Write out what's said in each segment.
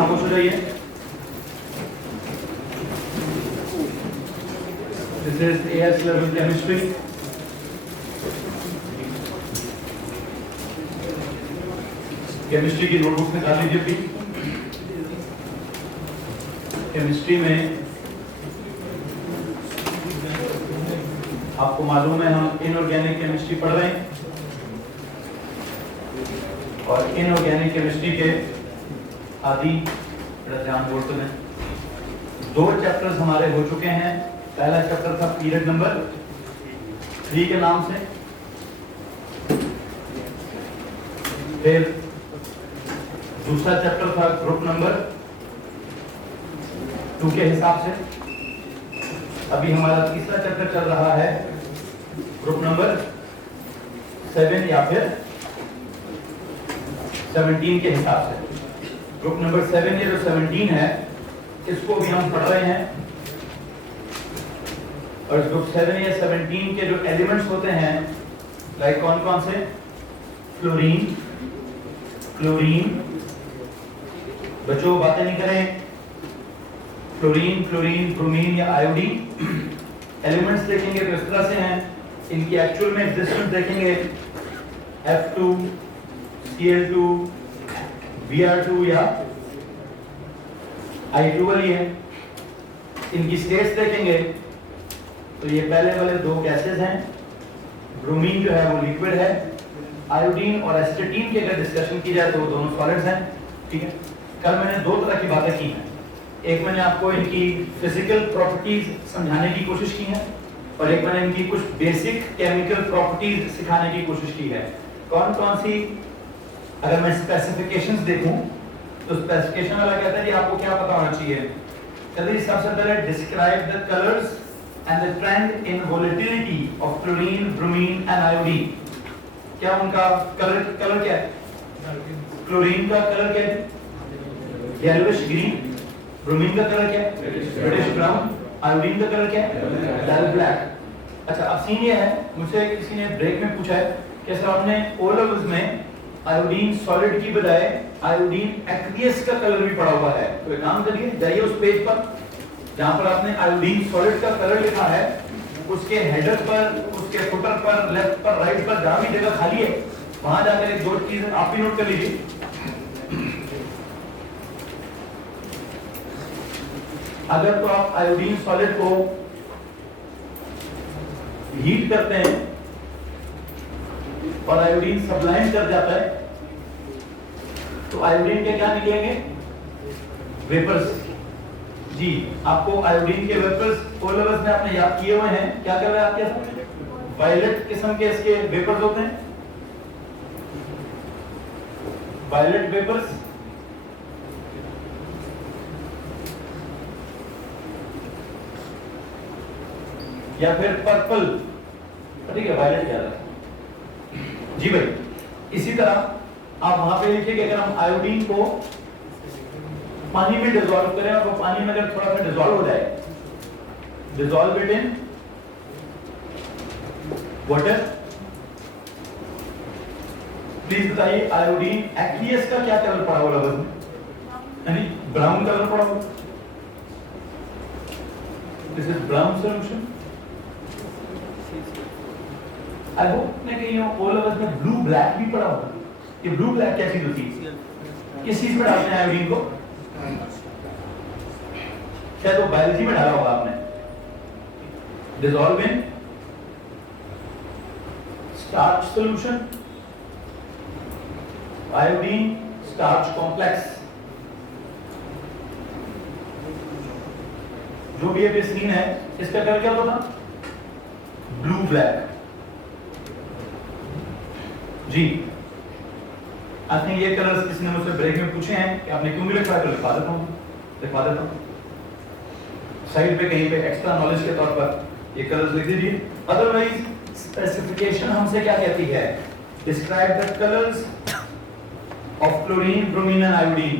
खामोश हो जाइए। This is as level chemistry. Chemistry की नोटबुक निकाल लीजिए प्लीज। केमिस्ट्री में आपको मालूम है हम इनऑर्गेनिक केमिस्ट्री पढ़ रहे हैं और इनऑर्गेनिक केमिस्ट्री के आदि ध्यान बोलते हैं 2 चैप्टर्स हमारे हो चुके हैं। पहला चैप्टर था पीरियड नंबर 3 के नाम से, फिर दूसरा चैप्टर था ग्रुप नंबर 2 के हिसाब से। अभी हमारा तीसरा चैप्टर चल रहा है ग्रुप नंबर 7 या फिर 17 के हिसाब से। ग्रुप नंबर 7 या जो 17 है इसको भी हम पढ़ रहे हैं और ग्रुप 7 या 17 के जो एलिमेंट्स होते हैं लाइक कौन कौन से, फ्लोरीन, क्लोरीन, बच्चों बातें नहीं करें, फ्लोरीन, क्लोरीन, ब्रोमीन या आयोडीन एलिमेंट्स देखेंगे तो इस तरह से हैं। इनकी एक्चुअल में एग्जिस्टेंस देखेंगे F2, Cl2, Br2 या I2 ही है। इनकी स्टेट्स देखेंगे तो ये पहले वाले 2 गैसेस हैं। ब्रोमीन जो है वो लिक्विड है, आयोडीन और एस्टेटीन की अगर डिस्कशन की जाए तो वो दोनों सॉलिड्स हैं। ठीक है, कल मैंने 2 तरह की बातें की हैं। एक मैंने आपको इनकी फिजिकल प्रॉपर्टीज समझाने की कोशिश की है और एक मैंने इनकी कुछ बेसिक केमिकल प्रॉपर्टीज सिखाने की कोशिश की है। कौन कौन सी, अगर मैं स्पेसिफिकेशंस देखूं तो स्पेसिफिकेशन वाला कहता है कि आपको क्या पता होना चाहिए। चलिए सबसे पहले describe the colours and the trend in volatility of chlorine, bromine and iodine. क्या उनका कलर क्या है? क्लोरीन का कलर क्या है? Yellowish green. ब्रोमीन का कलर क्या है? Reddish brown. आयोडीन का कलर क्या है? Dull black. अच्छा, अब सीन ये है, मुझसे किसी ने ब्रेक में पूछा है कि सर आपने ओ लेवल्स में आयोडीन सॉलिड की बजाय आयोडीन एक्वियस का कलर भी पढ़ा हुआ है। तो एक काम करिए, जाइए उस पेज पर जहां पर आपने आयोडीन सॉलिड का कलर लिखा है, उसके हेडर पर, उसके फुटर पर, लेफ्ट पर, राइट पर जहां भी जगह खाली है वहां जाकर एक 2 चीज आप भी नोट कर लीजिए। अगर तो आप आयोडीन सॉलिड को हीट करते हैं और आयोडीन सब्लाइम कर जाता है तो आयोडीन के क्या निकलेंगे? वेपर्स। जी, आपको आयोडीन के वेपर्स ओ लेवल्स में आपने याद किए हुए हैं। क्या कर रहे हैं आपके साथ? वायलेट किस्म के इसके वेपर्स होते हैं, वायलेट वेपर्स। या फिर पर्पल, ठीक है, वायलेट क्या है जी भाई। इसी तरह आप वहां पे लिखिए कि अगर हम आयोडीन को पानी में डिसॉल्व करें और वो पानी में अगर थोड़ा सा डिसॉल्व हो जाए, dissolve it in water. Please बताइए आयोडीन एक्वियस का क्या कलर पड़ा हुआ है? यानी ब्राउन कलर पड़ा हुआ। This is brown solution. I hope मैं कहीं ओ लेवल्स में ब्लू ब्लैक भी पढ़ा होगा। ये ब्लू ब्लैक क्या चीज होती है? किस चीज में डालते हैं आयोडीन को? शायद वो बायोलॉजी में डाला होगा आपने। Dissolve in starch solution, iodine starch complex. जो भी ये सीन है इसका कलर क्या होता था? Blue black. जी, आई थिंक ये कलर्स किसी ने मुझसे ब्रेक में पूछे हैं कि आपने क्यों भी लिखा है, तो लिखवा देता हूँ साइड पे कहीं पे एक्स्ट्रा नॉलेज के तौर पर ये कलर्स लिख दीजिए। अदरवाइज स्पेसिफिकेशन हमसे क्या कहती है? Describe the colours of chlorine, bromine and iodine.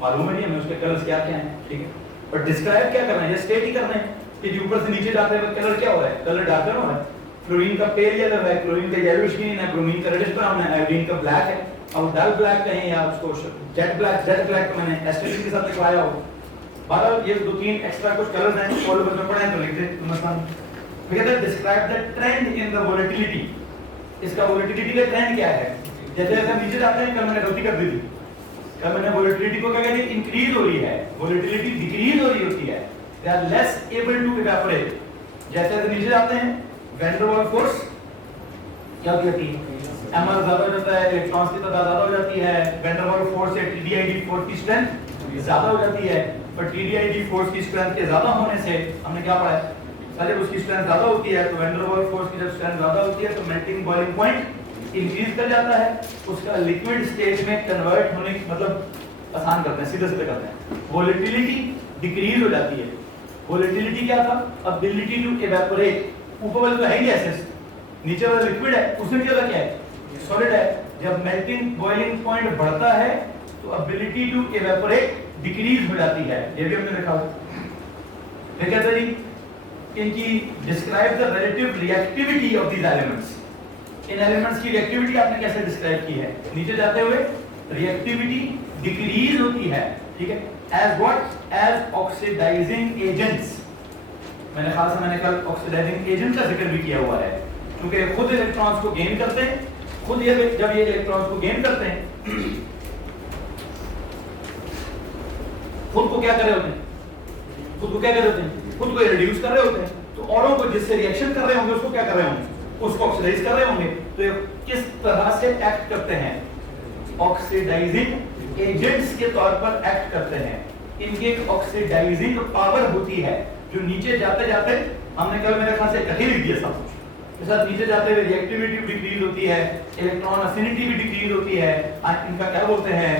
मालूम है नहीं हमें उसके कलर्स क्या क्या हैं, ठीक है, पर डिस्क्राइब क्या करना है? ये स्टेट ही करना है कि ऊपर से नीचे जाते हुए कलर क्या हो रहा है? कलर डार्कर हो रहा है। क्लोरीन का पेल येलो है, क्लोरीन का येलोइश ग्रीन है, ब्रोमीन का रेडिश ब्राउन है, आयोडीन का ब्लैक है। अब डल ब्लैक कहें या उसको जेट ब्लैक तो मैंने एस्टेटिक के साथ लिखवाया हो। बहरहाल ये दो तीन एक्स्ट्रा कुछ कलर्स हैं, फॉलो में पढ़े तो लिख दे मसलन। फिर कहते हैं describe the trend in the volatility. इसका वोलेटिलिटी का ट्रेंड क्या है? जैसे जैसे हम नीचे जाते हैं, कल मैंने गलती कर दी थी, कल मैंने वोलेटिलिटी को क्या कहते हैं, इंक्रीज हो रही है, वोलेटिलिटी डिक्रीज हो रही होती है, they are less able to evaporate. जैसे जैसे नीचे जाते हैं वैन डर वाल्स फोर्स क्या होती है, एमआर ज्यादा हो जाता है, इलेक्ट्रॉन्स की तादाद ज्यादा हो जाती है, वैन डर वाल्स फोर्स से टीडीआईडी फोर्स की स्ट्रेंथ ज्यादा हो जाती है। पर टीडीआईडी फोर्स की स्ट्रेंथ के ज्यादा होने से हमने क्या पढ़ा है, जब उसकी स्ट्रेंथ ज्यादा होती है तो वैन डर वाल्स फोर्स की जब स्ट्रेंथ ज्यादा होती है तो मेल्टिंग बॉइलिंग पॉइंट इंक्रीज कर जाता है, उसका लिक्विड स्टेज में कन्वर्ट होने की मतलब आसान करते हैं, सीधे सीधे करते हैं। वोलेटिलिटी डिक्रीज हो जाती है। वोलेटिलिटी क्या था, एबिलिटी टू इवेपोरेट। ऊपर वाला तो है ही गैसेस, नीचे वाला लिक्विड है, उसमें क्या है, सॉलिड है। जब मेल्टिंग बॉइलिंग पॉइंट बढ़ता है तो एबिलिटी टू इवेपोरेट डिक्रीज हो जाती है, ये भी हमने देखा। फिर कहते हैं जी इनकी describe the relative reactivity of these elements. इन एलिमेंट्स की रिएक्टिविटी आपने कैसे डिस्क्राइब की है, नीचे जाते हुए रिएक्टिविटी डिक्रीज होती है, ठीक है, as what, as oxidising agents. मैंने कल ऑक्सीडाइजिंग एजेंट का जिक्र भी किया हुआ है, क्योंकि खुद इलेक्ट्रॉन्स को गेन करते हैं, खुद ये जब ये इलेक्ट्रॉन्स को गेन करते हैं खुद को क्या कर रहे होते हैं, खुद को क्या कर रहे होते हैं, खुद को रिड्यूस कर रहे होते हैं, तो औरों को जिससे रिएक्शन कर रहे होंगे उसको क्या कर रहे होंगे, उसको ऑक्सीडाइज कर रहे होंगे। तो ये किस तरह से एक्ट करते हैं, ऑक्सीडाइजिंग एजेंट्स के तौर पर एक्ट करते हैं। इनकी एक ऑक्सीडाइजिंग पावर होती है जो नीचे जाते जाते, हमने कल मेरे ख्याल से इकट्ठे लिख दिया सब कुछ, इस नीचे जाते हुए रिएक्टिविटी भी डिक्रीज होती है, इलेक्ट्रॉन अफिनिटी भी डिक्रीज होती है, इनका क्या बोलते हैं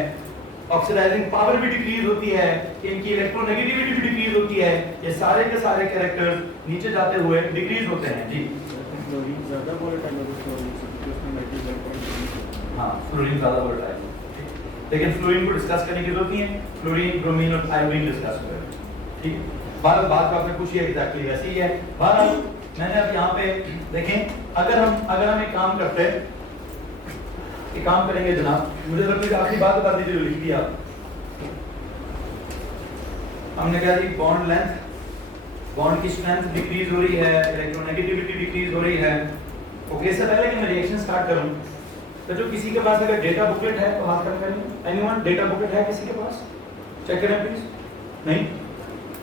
ऑक्सीडाइजिंग पावर भी डिक्रीज होती है, इनकी इलेक्ट्रोनेगेटिविटी भी डिक्रीज होती है। ये सारे के सारे कैरेक्टर्स नीचे जाते हुए डिक्रीज होते हैं। जी फ्लोरीन ज्यादा वोलेटाइल है, हाँ फ्लोरीन ज्यादा वोलेटाइल है, लेकिन फ्लोरीन को डिस्कस करने की जरूरत नहीं है, फ्लोरीन ब्रोमीन और आयोडीन डिस्कस करें, ठीक। बात आपने पूछी है एग्जैक्टली वैसी ही है। बहरहाल मैंने अब यहाँ पे देखें, अगर हम एक काम करते हैं, एक काम करेंगे जनाब, मुझे तो आखिरी बात बता दीजिए जो लिख दिया हमने, क्या जी बॉन्ड लेंथ, बॉन्ड की स्ट्रेंथ डिक्रीज हो रही है, इलेक्ट्रोनेगेटिविटी डिक्रीज हो रही है। ओके, इससे पहले कि मैं रिएक्शन स्टार्ट करूं तो जो किसी के पास अगर डेटा बुकलेट है तो हाथ खड़ा करें। एनीवन डेटा बुकलेट है किसी के पास, चेक करें प्लीज। नहीं,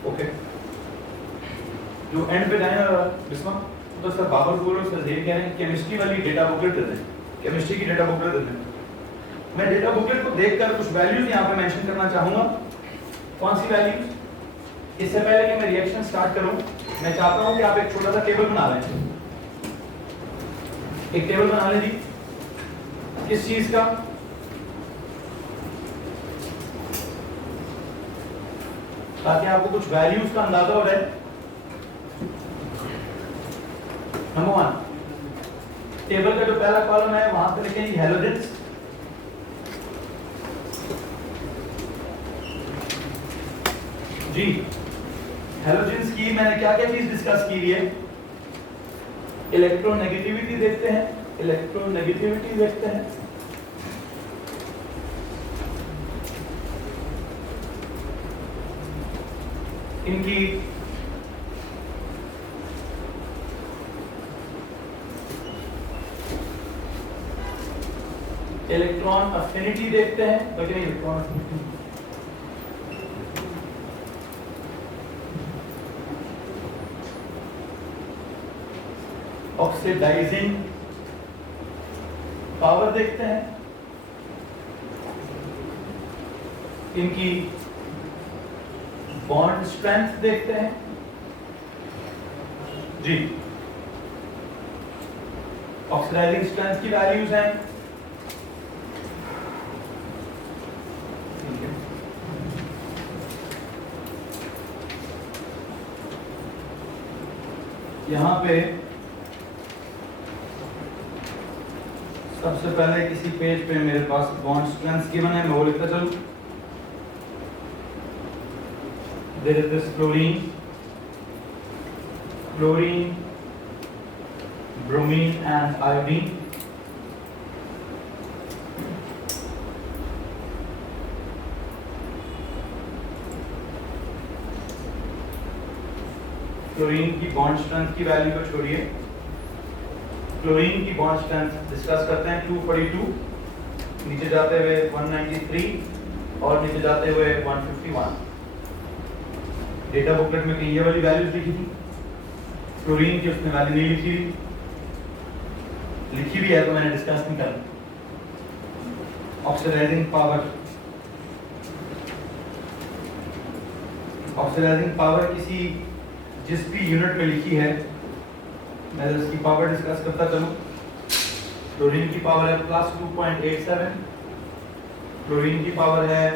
ओके, जो एंड पे जाए ना बिस्मा तो सर बाबर बोलो, सर जेब कह रहे हैं केमिस्ट्री वाली डेटा बुकलेट दे दें, केमिस्ट्री की डेटा बुकलेट दे दें। मैं डेटा बुकलेट को देखकर कुछ वैल्यूज यहाँ पे मेंशन करना चाहूंगा। कौन सी वैल्यूज? इससे पहले कि मैं रिएक्शन स्टार्ट करूं, मैं चाहता हूं कि आप एक छोटा सा टेबल बना लें, एक टेबल बना लें जी, किस चीज का, ताकि आपको कुछ वैल्यूज का अंदाजा हो जाए। नंबर 1, टेबल का जो पहला कॉलम है वहां पे लिखेंगे हैलोजेंस, जी हैलोजेंस की मैंने क्या क्या चीज डिस्कस की है, इलेक्ट्रोनेगेटिविटी देखते हैं, इलेक्ट्रोनेगेटिविटी देखते हैं, इनकी इलेक्ट्रॉन अफिनिटी देखते हैं, बल्कि इलेक्ट्रॉन अफिनिटी, ऑक्सीडाइजिंग पावर देखते हैं, इनकी बॉन्ड स्ट्रेंथ देखते हैं जी, ऑक्सीडाइजिंग स्ट्रेंथ की वैल्यूज हैं, यहां पे सबसे पहले किसी पेज पे मेरे पास बॉन्ड स्ट्रेंथ गिवन है, मैं वो लिखता चलूं। There is this fluorine, bromine and iodine. Chlorine की बॉन्ड स्ट्रेंथ की वैल्यू को छोड़िए, क्लोरीन की बॉन्ड स्ट्रेंथ डिस्कस करते हैं। 242, नीचे जाते हुए 193 और नीचे जाते हुए 151। डेटा बुकलेट में कहीं ये वाली वैल्यूज लिखी थी, क्लोरीन की उसने वैल्यू नहीं लिखी हुई, लिखी भी है तो मैंने डिस्कस नहीं करना। ऑक्सीडाइजिंग पावर, ऑक्सीडाइजिंग पावर किसी जिस भी यूनिट में लिखी है मैं इसकी पावर डिस्कस करता चलूं। क्लोरीन की पावर है +2.87, क्लोरीन की पावर है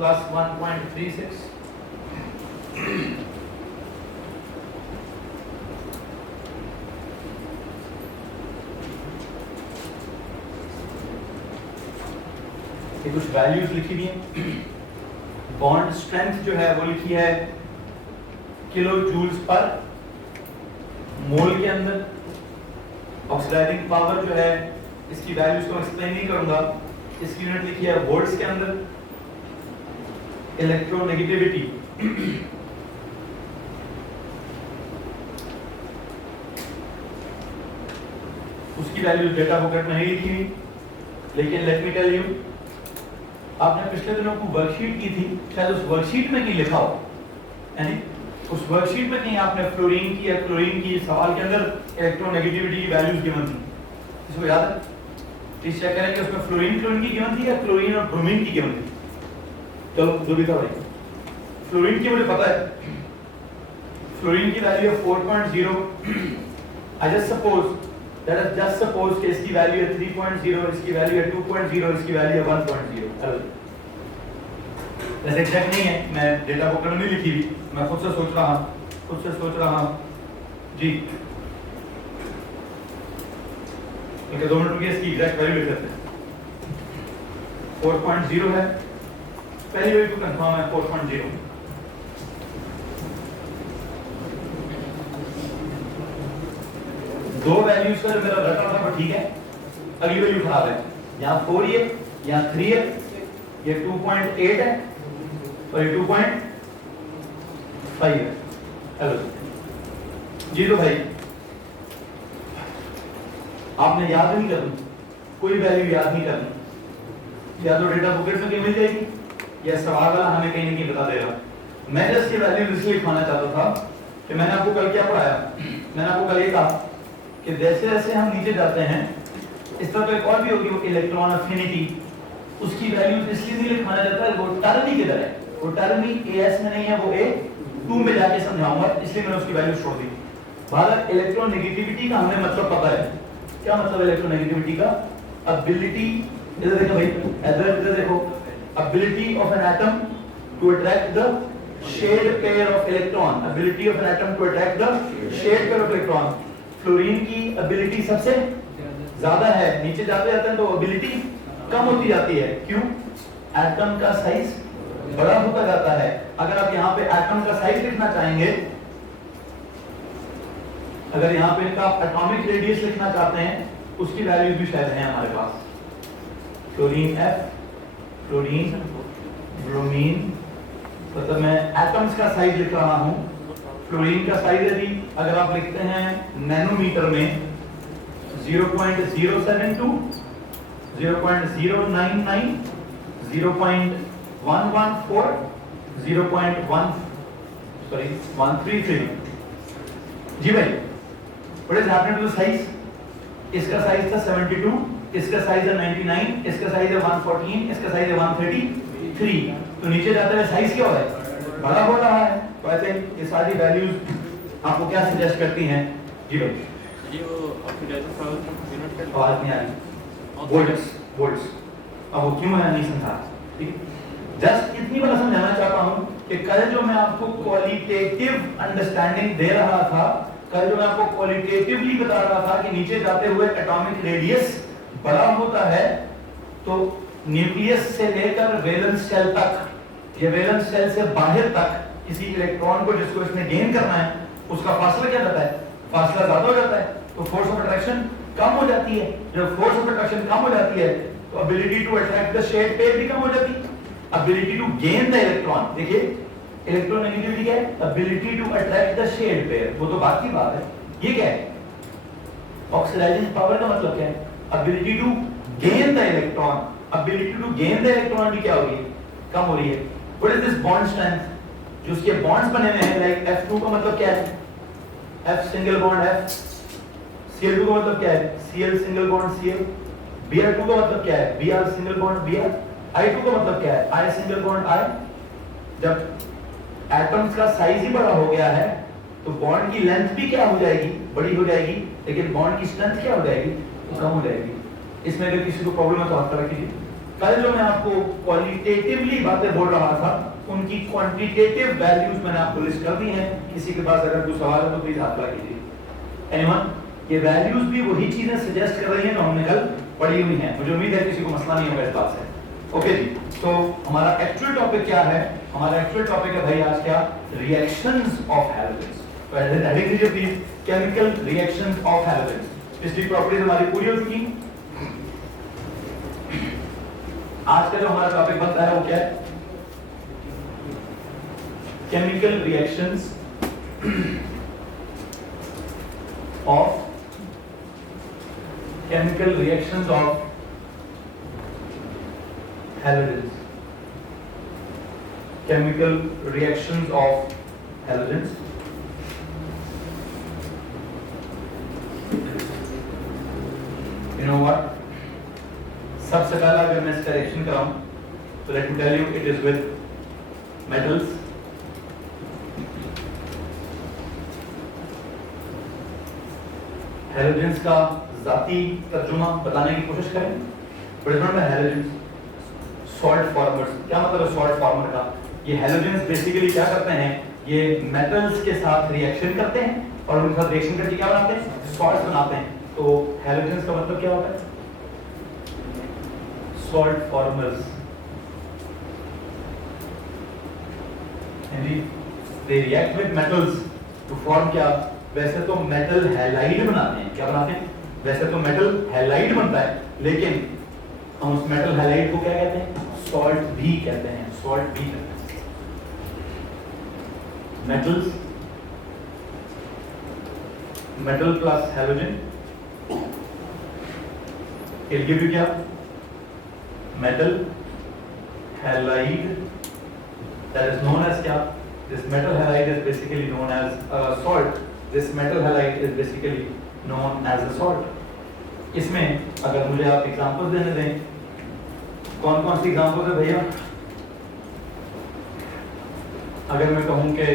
+1.36, ये कुछ वैल्यूज लिखी हुई हैं। बॉन्ड स्ट्रेंथ जो है वो लिखी है किलो जूल्स पर मोल के अंदर। ऑक्सीडाइजिंग पावर जो है इसकी वैल्यूज को एक्सप्लेन नहीं करूंगा, इसकी यूनिट लिखी है वोल्ट्स के अंदर। इलेक्ट्रोनेगेटिविटी उसकी वैल्यू डेटा बुकलेट में नहीं लिखी हुई, लेकिन लेट मी टेल यू, आपने पिछले दिनों को वर्कशीट की थी, शायद उस वर्कशीट में कहीं लिखा हो, यानी उस वर्कशीट में कहीं आपने फ्लोरीन की या क्लोरीन की सवाल के अंदर इलेक्ट्रोनेगेटिविटी की वैल्यूज गिवन थी। इसको याद है? प्लीज चेक करें कि उसमें फ्लोरीन क्लोरीन की गिवन थी या क्लोरीन और ब्रोमीन की गिवन थी। चलो जो भी था भाई, फ्लोरीन की मुझे पता है, फ्लोरीन की वैल्यू है 4.0। I just suppose that is just suppose कि इसकी वैल्यू है 3.0, इसकी वैल्यू है 2.0, इसकी वैल्यू है 1.0। वैसे एग्जैक्ट नहीं है, मैं डेटा बुक में नहीं लिखी हुई, मैं खुद से सोच रहा हूं जी। ठीक है, 2 मिनट रुकिए, इसकी एग्जैक्ट वैल्यू लिख लेते हैं। 4.0 है, पहली वैल्यू को कंफर्म है 4.0। दो वैल्यूज का जो मेरा रटा था वो ठीक है, अगली वैल्यू खराब है। यहाँ 4 है, यहाँ 3 है, ये 2.8 है और ये 2.5 है। हेलो जी, तो भाई आपने याद नहीं करनी, कोई वैल्यू याद नहीं करनी, या तो डेटा बुकलेट में कहीं मिल जाएगी या सवाल वाला हमें कहीं ना कहीं बता देगा। मैं जस्ट ये वैल्यू इसलिए लिखवाना चाहता था कि मैंने आपको कल क्या पढ़ाया, मैंने आपको कल ये कहा कि जैसे जैसे हम नीचे जाते हैं इस तरह तो एक और भी होगी वो इलेक्ट्रॉन अफिनिटी, उसकी वैल्यू इसलिए नहीं लिखवाना चाहता है, वो टर्मी किधर है, वो टर्मी एस में नहीं है, वो A2 में जाके समझाऊंगा, इसलिए मैंने उसकी वैल्यू छोड़ दी। भारत इलेक्ट्रोनेगेटिविटी का हमें मतलब पता है, क्या मतलब इलेक्ट्रोनेगेटिविटी का? एबिलिटी, इधर देखो भाई, इधर देखो, ability of an atom to attract the shared pair of electron, ability of an atom to attract the shared pair of electron. Fluorine की एबिलिटी सबसे ज्यादा है, नीचे जाते जाते हैं तो एबिलिटी कम होती जाती है। क्यों? एटम का साइज बड़ा होता जाता है। अगर आप यहाँ पे एटम का साइज लिखना चाहेंगे, अगर यहाँ पे इनका एटॉमिक रेडियस लिखना चाहते हैं, उसकी वैल्यूज भी शायद है हमारे पास। क्लोरीन F, क्लोरीन, ब्रोमीन, मतलब मैं एटम्स का साइज लिख रहा हूं। फ्लोरीन का साइज यदि अगर आप लिखते हैं नैनोमीटर में 0.072, 0.099, 0.114, 133। जी भाई, what is happening to the size? इसका साइज था 72, इसका साइज है 99, इसका साइज है 114, इसका साइज है 133। तो नीचे जाते हुए साइज क्या हो रहा है? बड़ा हो रहा है। तो आई थिंक ये सारी वैल्यूज आपको क्या सजेस्ट करती हैं? जी भाई, ये वो ऑक्सीडाइजिंग पावर यूनिट का आवाज नहीं आ रही। Volts, volts. अब वो क्यों है नहीं समझा, ठीक है? जस्ट इतनी बार समझाना चाहता हूं कि कल जो मैं आपको क्वालिटेटिव अंडरस्टैंडिंग दे रहा था, कल जो मैं आपको क्वालिटेटिवली बता रहा था कि नीचे जाते हुए एटॉमिक रेडियस बड़ा होता है, तो न्यूक्लियस से लेकर वैलेंस शेल तक, ये वैलेंस शेल से बाहर तक किसी इलेक्ट्रॉन को जिसको इसने गेन करना है, उसका फासला क्या रहता है? फासला ज्यादा हो जाता है, तो फोर्स ऑफ अट्रैक्शन कम हो जाती है। जब फोर्स ऑफ अट्रैक्शन कम हो जाती है तो ability to attract the shared pair भी कम हो जाती है, ability to gain the electron. देखिए इलेक्ट्रोनेगेटिविटी क्या है? Ability to attract the shared pair, वो तो बात की बात है। ये क्या है? ऑक्सीडाइजिंग पावर का मतलब क्या है? Ability to gain the electron, ability to gain the electron भी क्या हो रही है? कम हो रही है। What is this bond strength? जो उसके बॉन्ड्स बने हुए हैं, लाइक F2 का मतलब क्या है? F single bond F, Cl2 का मतलब क्या है? Cl single bond Cl, Br2 का मतलब क्या है? Br single bond Br, I2 का मतलब क्या है? I single bond I। जब एटम्स का साइज ही बड़ा हो गया है तो बॉन्ड की लेंथ भी क्या हो जाएगी? बड़ी हो जाएगी, लेकिन बॉन्ड की स्ट्रेंथ क्या हो जाएगी? तो कम हो जाएगी। इसमें अगर किसी को प्रॉब्लम है तो हाथ खड़ा कीजिए। कल जो मैं आपको क्वालिटेटिवली बातें बोल रहा था, उनकी क्वांटिटेटिव वैल्यूज मैंने आपको लिस्ट कर दी हैं। किसी के पास अगर कोई सवाल है तो प्लीज हाथ खड़ा कीजिए। एनीवन, ये वैल्यूज भी वही चीजें सजेस्ट कर रही हैं जो हमने कल पढ़ी हुई हैं। मुझे उम्मीद है किसी को मसला नहीं होगा इस बात से। ओके जी, तो हमारा एक्चुअल टॉपिक क्या है? हमारा एक्चुअल टॉपिक है भाई आज क्या? Reactions of halogens. तो हेडिंग दीजिए please, chemical reactions of halogens. Specific properties हमारी पूरी हो चुकी। आज का जो हमारा टॉपिक बनता है वो क्या है? Chemical reactions of halogens. Chemical reactions of halogens. You know what? सबसे पहला अगर मैं इसका रिएक्शन कराऊं तो let me tell you it is with metals. Halogens का जाती तर्जुमा बताने की कोशिश करें। Halogens salt formers. क्या मतलब है सॉल्ट फॉर्मर का? ये हैलोजेंस बेसिकली क्या करते हैं? ये मेटल्स के साथ रिएक्शन करते हैं और उनके साथ रिएक्शन करके क्या बनाते हैं? सॉल्ट्स बनाते हैं। तो हैलोजेंस का मतलब क्या होता है? Salt formers. They react with metals to form क्या? वैसे तो मेटल हैलाइड बनाते हैं। क्या बनाते हैं? वैसे तो मेटल हैलाइड बनता है, लेकिन हम उस मेटल हैलाइड को क्या कहते हैं? सॉल्ट भी कहते हैं। सॉल्ट भी कहते हैं। Metals, metal plus halogen it give you क्या? Metal halide. That is known as क्या? This metal halide is basically known as salt. This metal halide is basically known as a salt। इसमें अगर मुझे आप examples देने दें, कौन कौन सी एग्जांपल्स है भैया? अगर मैं कहूं कि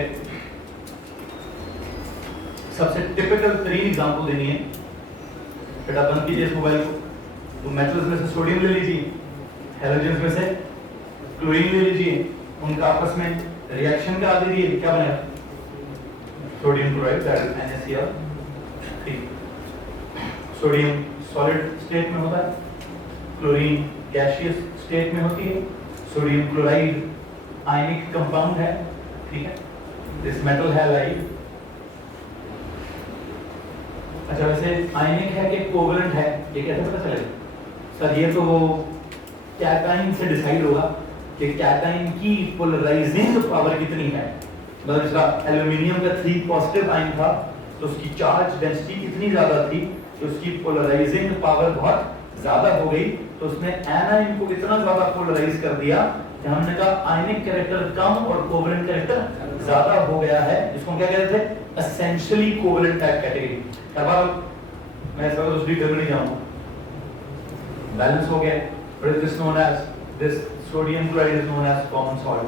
सबसे टिपिकल 3 एग्जांपल देनी है, बेटा बंद कीजिए इस मोबाइल को। तो मेटल्स में से सोडियम ले लीजिए, हैलोजेंस में से क्लोरीन ले लीजिए, उनका आपस में रिएक्शन करा दीजिए, क्या बनेगा? Sodium chloride, that is NaCl3। Sodium solid state में होता है, क्लोरीन गैसियस स्टेट में होती है। सोडियम क्लोराइड आयनिक कंपाउंड है, ठीक है। दिस मेटल हैलाइड, अच्छा वैसे आयनिक है कि कोवलेंट है, ये कैसे पता चलेगा? सर ये तो कैटाइन से डिसाइड होगा कि कैटाइन की पोलराइजिंग पावर कितनी है। मतलब इसका एल्यूमिनियम का 3 पॉजिटिव आयन था तो उसकी चार्ज डेंसिटी कितनी ज्यादा थी, तो उसकी पोलराइजिंग पावर बहुत ज्यादा हो गई, तो उसने एनाइन को इतना ज्यादा पोलराइज कर दिया कि हमने कहा आयनिक कैरेक्टर कम और कोवलेंट कैरेक्टर ज्यादा हो गया है, जिसको क्या कहते थे? Essentially covalent type category. अब मैं इस वक्त उस डिटेल में नहीं जाऊंगा। बैलेंस हो गया। What is this known as? This sodium chloride is known as common salt.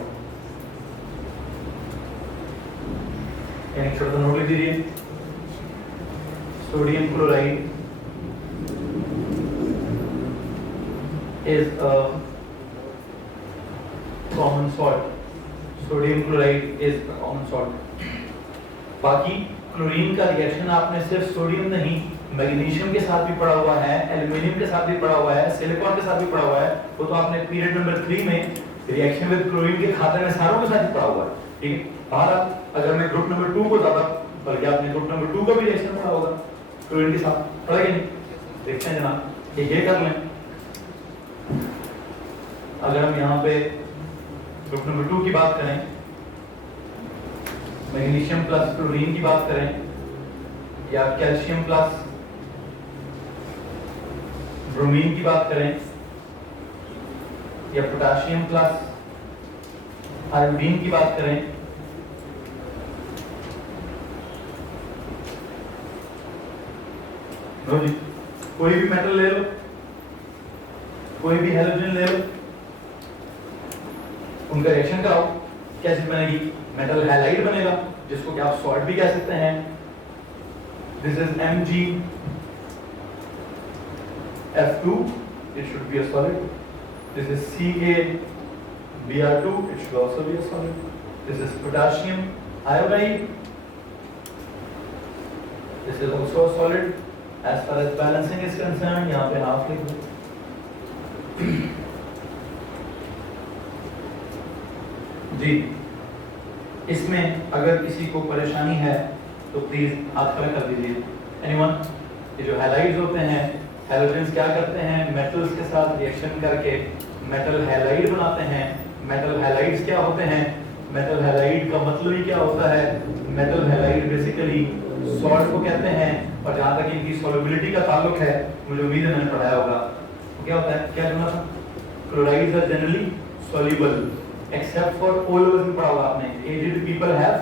एक छोटा नोट लिख दीजिए, sodium chloride is a common salt. Sodium chloride is a common salt. बाकी क्लोरीन का रिएक्शन आपने सिर्फ सोडियम नहीं, मैग्नीशियम के साथ भी पढ़ा हुआ है, एल्यूमिनियम के साथ भी पढ़ा हुआ है, सिलिकॉन के साथ भी पढ़ा हुआ है। वो तो आपने पीरियड नंबर 3 में रिएक्शन विद क्लोरीन के खाते में सारों के साथ ही पढ़ा हुआ है, ठीक है। बाहर अगर मैं ग्रुप नंबर 2 को ज्यादा, बल्कि आपने ग्रुप नंबर 2 का भी रिएक्शन पढ़ा होगा क्लोरीन के साथ, पढ़ा क्या नहीं? देखते हैं जनाब, ये कर लें। अगर हम यहाँ पे ग्रुप नंबर 2 की बात करें मैग्नीशियम प्लस क्लोरीन की बात करें या कैल्शियम प्लस ब्रोमीन की बात करें या पोटाशियम प्लस आयोडीन की बात करें, लो जी, कोई भी मेटल ले लो, कोई भी हैलोजन ले लो, उनका रिएक्शन कराओ, क्या चीज बनेगी? मेटल हैलाइड बनेगा, जिसको क्या आप सॉल्ट भी कह सकते हैं। This is MgF2, it should be a solid. This is CaBr2, it should also be a solid. This is potassium iodide, this is also a solid. As far as balancing is concerned, यहाँ पे half लिख दो। जी, इसमें अगर किसी को परेशानी है तो प्लीज हाथ खड़ा कर दीजिए। एनीवन? ये जो हैलाइड्स होते हैं, हैलोजेंस क्या करते हैं? मेटल्स के साथ रिएक्शन करके मेटल हैलाइड बनाते हैं। मेटल हैलाइड्स क्या होते हैं? मेटल हैलाइड का मतलब ही क्या होता है? मेटल हैलाइड बेसिकली सॉल्ट को कहते हैं, और जहां तक इनकी सॉल्युबिलिटी का ताल्लुक है, मुझे उम्मीद है मैंने पढ़ाया होगा। तो क्या होता है? क्या करना था? Chlorides are generally soluble except for ओलोज में पढ़ा होगा आपने। एज्ड पीपल हैव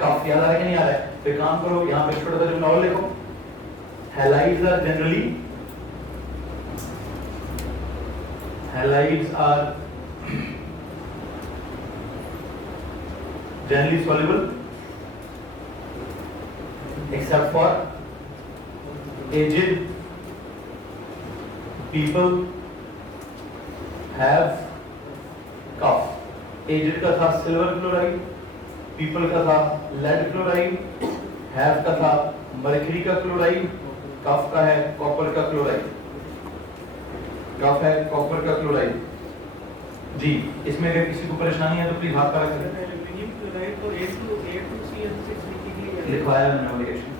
कफ, याद आ रहा है कि नहीं आ रहा है? तो एक काम करो, यहाँ पे छोटा सा जुमला और लिखो, halides are generally soluble except for aged people have cough. aged का था सिल्वर क्लोराइड, पीपल का था लेड क्लोराइड, हैव का था मर्क्यूरी का क्लोराइड, कफ का है कॉपर का क्लोराइड। कफ है कॉपर का क्लोराइड। जी, इसमें अगर किसी को परेशानी है तो प्लीज हाथ खड़ा करें। एल्युमिनियम क्लोराइड को A2Cl6 लिखने के लिए लिखवाया मैंने नोटिफिकेशन,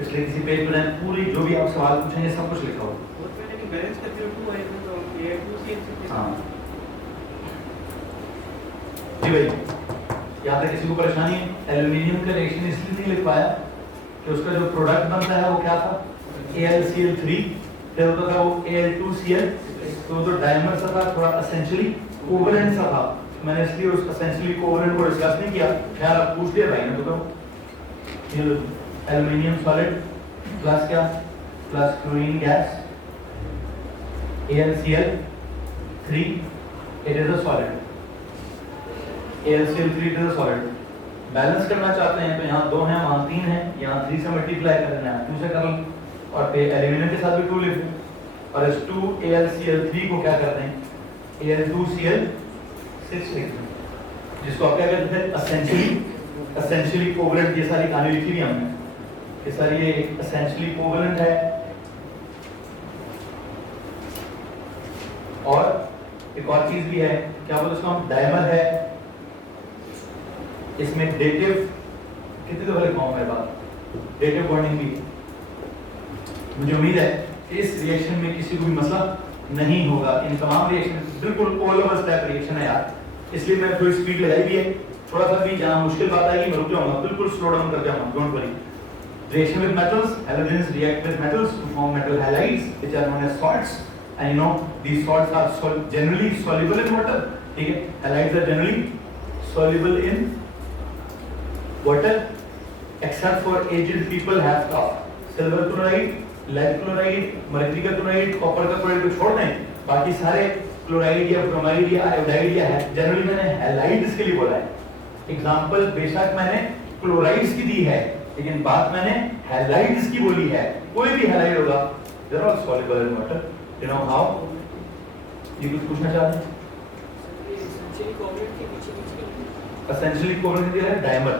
इसलिए किसी पेज पर पूरी जो भी आप सवाल पूछेंगे सब कुछ लिखा होगा। और पहले भी बैलेंस करते रहो 2 आएगा तो A2Cl6। हाँ जी भाई, यहाँ तक किसी को परेशानी है? एल्युमिनियम का रिएक्शन इसलिए नहीं लिख पाया कि उसका जो प्रोडक्ट बनता है वो क्या था? AlCl3, फिर होता था वो Al2Cl, तो डायमर सा था, थोड़ा एसेंशियली कोवलेंट सा था। मैंने इसलिए उस एसेंशियली कोवलेंट को डिस्कस नहीं किया। खैर आप पूछ लिया भाई ने, तो ये एल्युमिनियम सॉलिड प्लस क्या? Plus chlorine gas AlCl3, it is a solid. AlCl3 it is a solid. Balance करना चाहते हैं तो यहाँ 2 हैं, वहाँ 3 हैं, यहाँ 3 से मल्टीप्लाई करना है, 2 से कर लो, और फिर एल्युमिनियम के साथ भी 2 लिख दो, और इस 2AlCl3 को क्या करते हैं? Al2Cl6 लिख दो, जिसको आप क्या कहते हैं? Essentially covalent. ये सारी कहानी लिखी हुई हमने, ये सारी ये एसेंशियली कोवलेंट है। और एक और चीज भी है, क्या बोलते हैं उसको हम? डायमर है। इसमें डेटिव कितनी दफा लिखवाऊं मेरे पास? डेटिव बॉन्डिंग भी। मुझे उम्मीद है इस रिएक्शन में किसी को भी मसला नहीं होगा। इन तमाम रिएक्शन बिल्कुल ऑल ओवर स्टेप रिएक्शन है यार, इसलिए मैंने थोड़ी स्पीड लगाई भी है। थोड़ा सा भी जहां मुश्किल बात आएगी मैं रुक जाऊंगा, बिल्कुल स्लो डाउन कर जाऊंगा, don't worry. Reaction with metals, halogens react with metals to form metal halides, which are known as salts. And you know these salts are generally soluble in water. ठीक है, halides are generally soluble in water, except for aged people have cough. Silver chloride, lead chloride, mercury का chloride, copper का chloride को छोड़ दें, बाकी सारे chloride या ब्रोमाइड या आयोडाइड या जनरली मैंने हैलाइड्स के लिए बोला है। एग्जांपल बेशक मैंने क्लोराइड्स की दी है, लेकिन बात मैंने हैलाइड्स की बोली है। कोई भी हैलाइड होगा, they are all soluble in water. You know how? ये कुछ पूछना चाहते हैं? एसेंशियली कोवलेंट दिया है डायमर।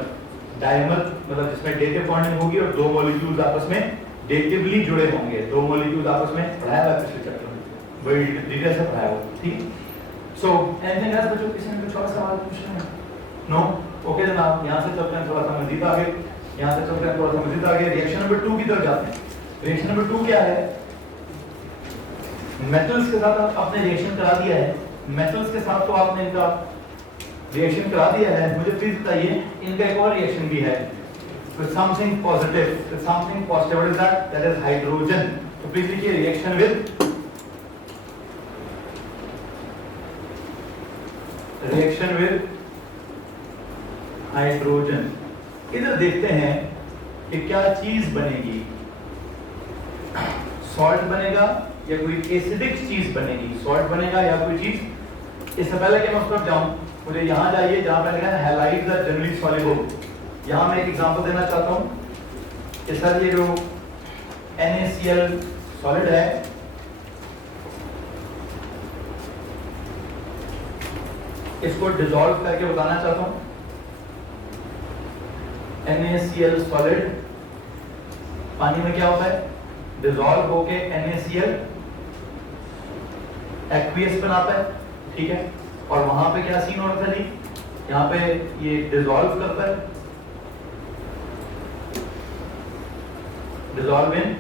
डायमर मतलब जिसमें डेटिव बॉन्डिंग होगी और 2 मॉलिक्यूल्स आपस में डेटिवली जुड़े होंगे। 2 मॉलिक्यूल्स आपस में पढ़ाया हुआ पिछले चैप्टर में, बड़ी डिटेल से पढ़ाया हुआ। ठीक, सो एनीथिंग एल्स बच्चों? किसी ने कुछ और सवाल पूछना है? नो? ओके जनाब, यहाँ से चलते हैं थोड़ा सा मजीद आगे, यहाँ से चलते हैं थोड़ा सा मजीद आगे। रिएक्शन नंबर 2 की तरफ जाते हैं। रिएक्शन नंबर 2 क्या है? मेटल्स के साथ आपने रिएक्शन करा दिया है। मेटल्स के साथ तो आपने इनका रिएक्शन करा दिया है, मुझे प्लीज बताइए इनका एक और रिएक्शन भी है with something positive, with something positive. What is that? That is hydrogen. So please लिखिए reaction with hydrogen. इधर देखते हैं कि क्या चीज बनेगी, सॉल्ट बनेगा या कोई एसिडिक चीज बनेगी, सॉल्ट बनेगा या कोई चीज। इससे पहले कि मैं उस पर जाऊं, मुझे यहां जाइए जहां पर लिखा है हैलाइड्स आर जनरली सॉल्युबल। यहां मैं एक एग्जांपल देना चाहता हूं कि सर ये जो NaCl सॉलिड है, इसको डिसॉल्व करके बताना चाहता हूं। NaCl सॉलिड पानी में क्या होता है, डिसॉल्व होके NaCl एक्वियस बनाता है, ठीक है। और वहां पे क्या सीन हो रहा था जी, यहाँ पे ये डिसॉल्व करता है, डिसॉल्व इन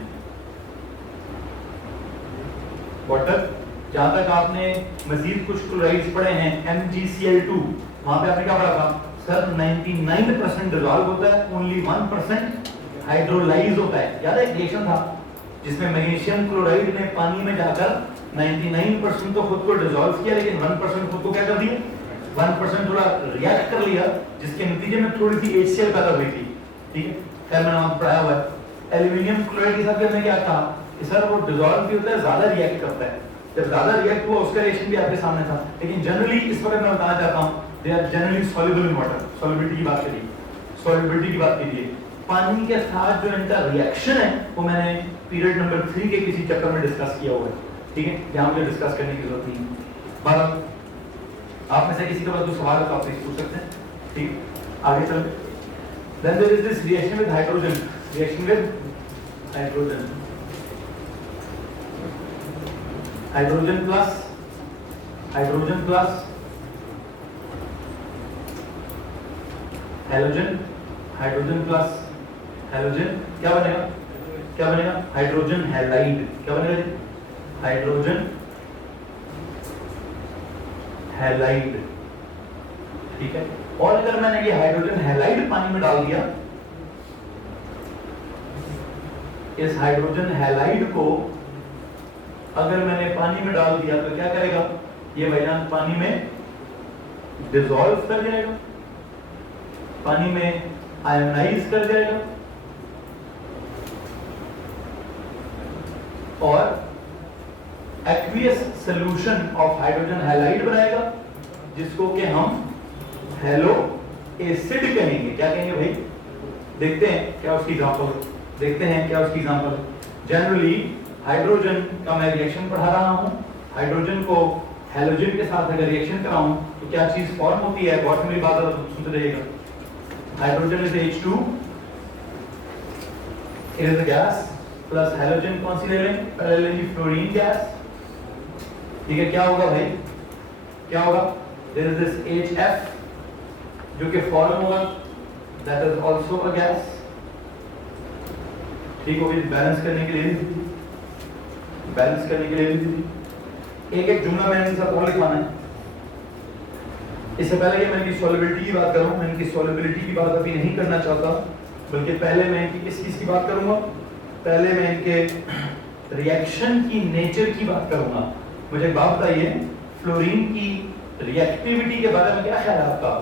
वाटर। जहां तक आपने मजीद कुछ क्लोराइड्स पढ़े हैं MgCl2, वहां पे आपने क्या पढ़ा था सर, 99% डिसॉल्व होता है, ओनली 1% हाइड्रोलाइज होता है। याद है रिएक्शन था जिसमें मैग्नीशियम क्लोराइड ने पानी में जाकर 99% तो खुद को डिसॉल्व किया, लेकिन 1% खुद को क्या कर दिया, 1% थोड़ा रिएक्ट कर लिया, जिसके नतीजे में थोड़ी सी HCl पैदा हुई थी, ठीक है। खैर मैंने वहां पढ़ाया हुआ है। एल्यूमिनियम क्लोराइड के साथ हमने क्या कहा कि सर वो डिसॉल्व भी होता है, ज्यादा रिएक्ट करता है। जब ज्यादा रिएक्ट हुआ उसका रिएक्शन भी आपके सामने था, लेकिन जनरली इस वक्त मैं बताना चाहता हूं they are generally soluble in water. Solubility की बात करिए, सॉल्युबिलिटी की बात कीजिए। पानी के साथ जो इनका रिएक्शन है वो मैंने पीरियड नंबर 3 के किसी चैप्टर में डिस्कस किया हुआ है, ठीक है, यहाँ मुझे डिस्कस करने की जरूरत नहीं है। पर आप में से किसी के पास कोई सवाल है तो आप प्लीज पूछ सकते हैं, ठीक। आगे चलते। Then there is this reaction with hydrogen. Reaction with hydrogen. Hydrogen plus halogen, hydrogen plus halogen, क्या बनेगा, क्या बनेगा, हाइड्रोजन हैलाइड। क्या बनेगा जी, हाइड्रोजन हैलाइड, ठीक है। और अगर मैंने ये हाइड्रोजन हैलाइड पानी में डाल दिया, इस हाइड्रोजन हैलाइड को अगर मैंने पानी में डाल दिया तो क्या करेगा, ये भाईजान पानी में डिसॉल्व कर जाएगा, पानी में आयोनाइज कर जाएगा और aqueous solution of hydrogen halide बनाएगा, जिसको कि हम हेलो एसिड कहेंगे। क्या कहेंगे भाई, देखते हैं क्या उसकी एग्जांपल, देखते हैं क्या उसकी एग्जांपल। जनरली हाइड्रोजन का मैं रिएक्शन पढ़ा रहा हूं, हाइड्रोजन को हैलोजन के साथ अगर रिएक्शन कराऊं तो क्या चीज फॉर्म होती है, बहुत मेरी बात सुनते रहिएगा। Hydrogen is H2, it is a gas, plus halogen कौन सी ले लें, पहले लेंगे फ्लोरीन गैस, ठीक है। क्या होगा भाई, क्या होगा, देयर इज दिस HF जो कि फॉर्म होगा, that is also a gas, ठीक होगी। बैलेंस करने के लिए, बैलेंस करने के लिए एक एक जुमला मैंने इनके साथ और लिखवाना है। इससे पहले कि मैं इनकी सॉल्युबिलिटी की बात करूं, मैं इनकी सॉल्युबिलिटी की बात अभी नहीं करना चाहता, बल्कि पहले मैं इनकी किस चीज की बात करूंगा, पहले मैं इनके रिएक्शन की नेचर की बात करूंगा। मुझे एक बात बताइए, फ्लोरीन की रिएक्टिविटी के बारे में क्या ख्याल है आपका?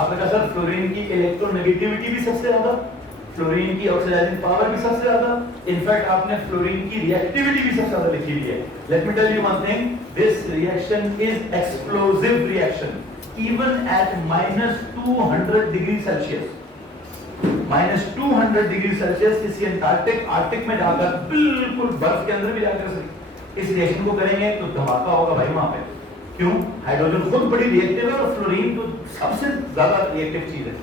आपने कहा सर फ्लोरीन की इलेक्ट्रोनेगेटिविटी भी सबसे ज्यादा, फ्लोरीन की ऑक्सीडाइजिंग पावर भी सबसे ज्यादा, इनफैक्ट आपने फ्लोरीन की रिएक्टिविटी भी सबसे ज्यादा लिखी हुई है। Let me tell you one thing, this reaction is explosive reaction even at -200 degree Celsius. -200 degree Celsius किसी आर्कटिक में जाकर बिल्कुल बर्फ के अंदर भी जाकर इस रिएक्शन को करेंगे तो धमाका होगा भाई वहां पे। क्यों? हाइड्रोजन खुद बड़ी रिएक्टिव है और फ्लोरीन तो सबसे ज्यादा रिएक्टिव चीज है।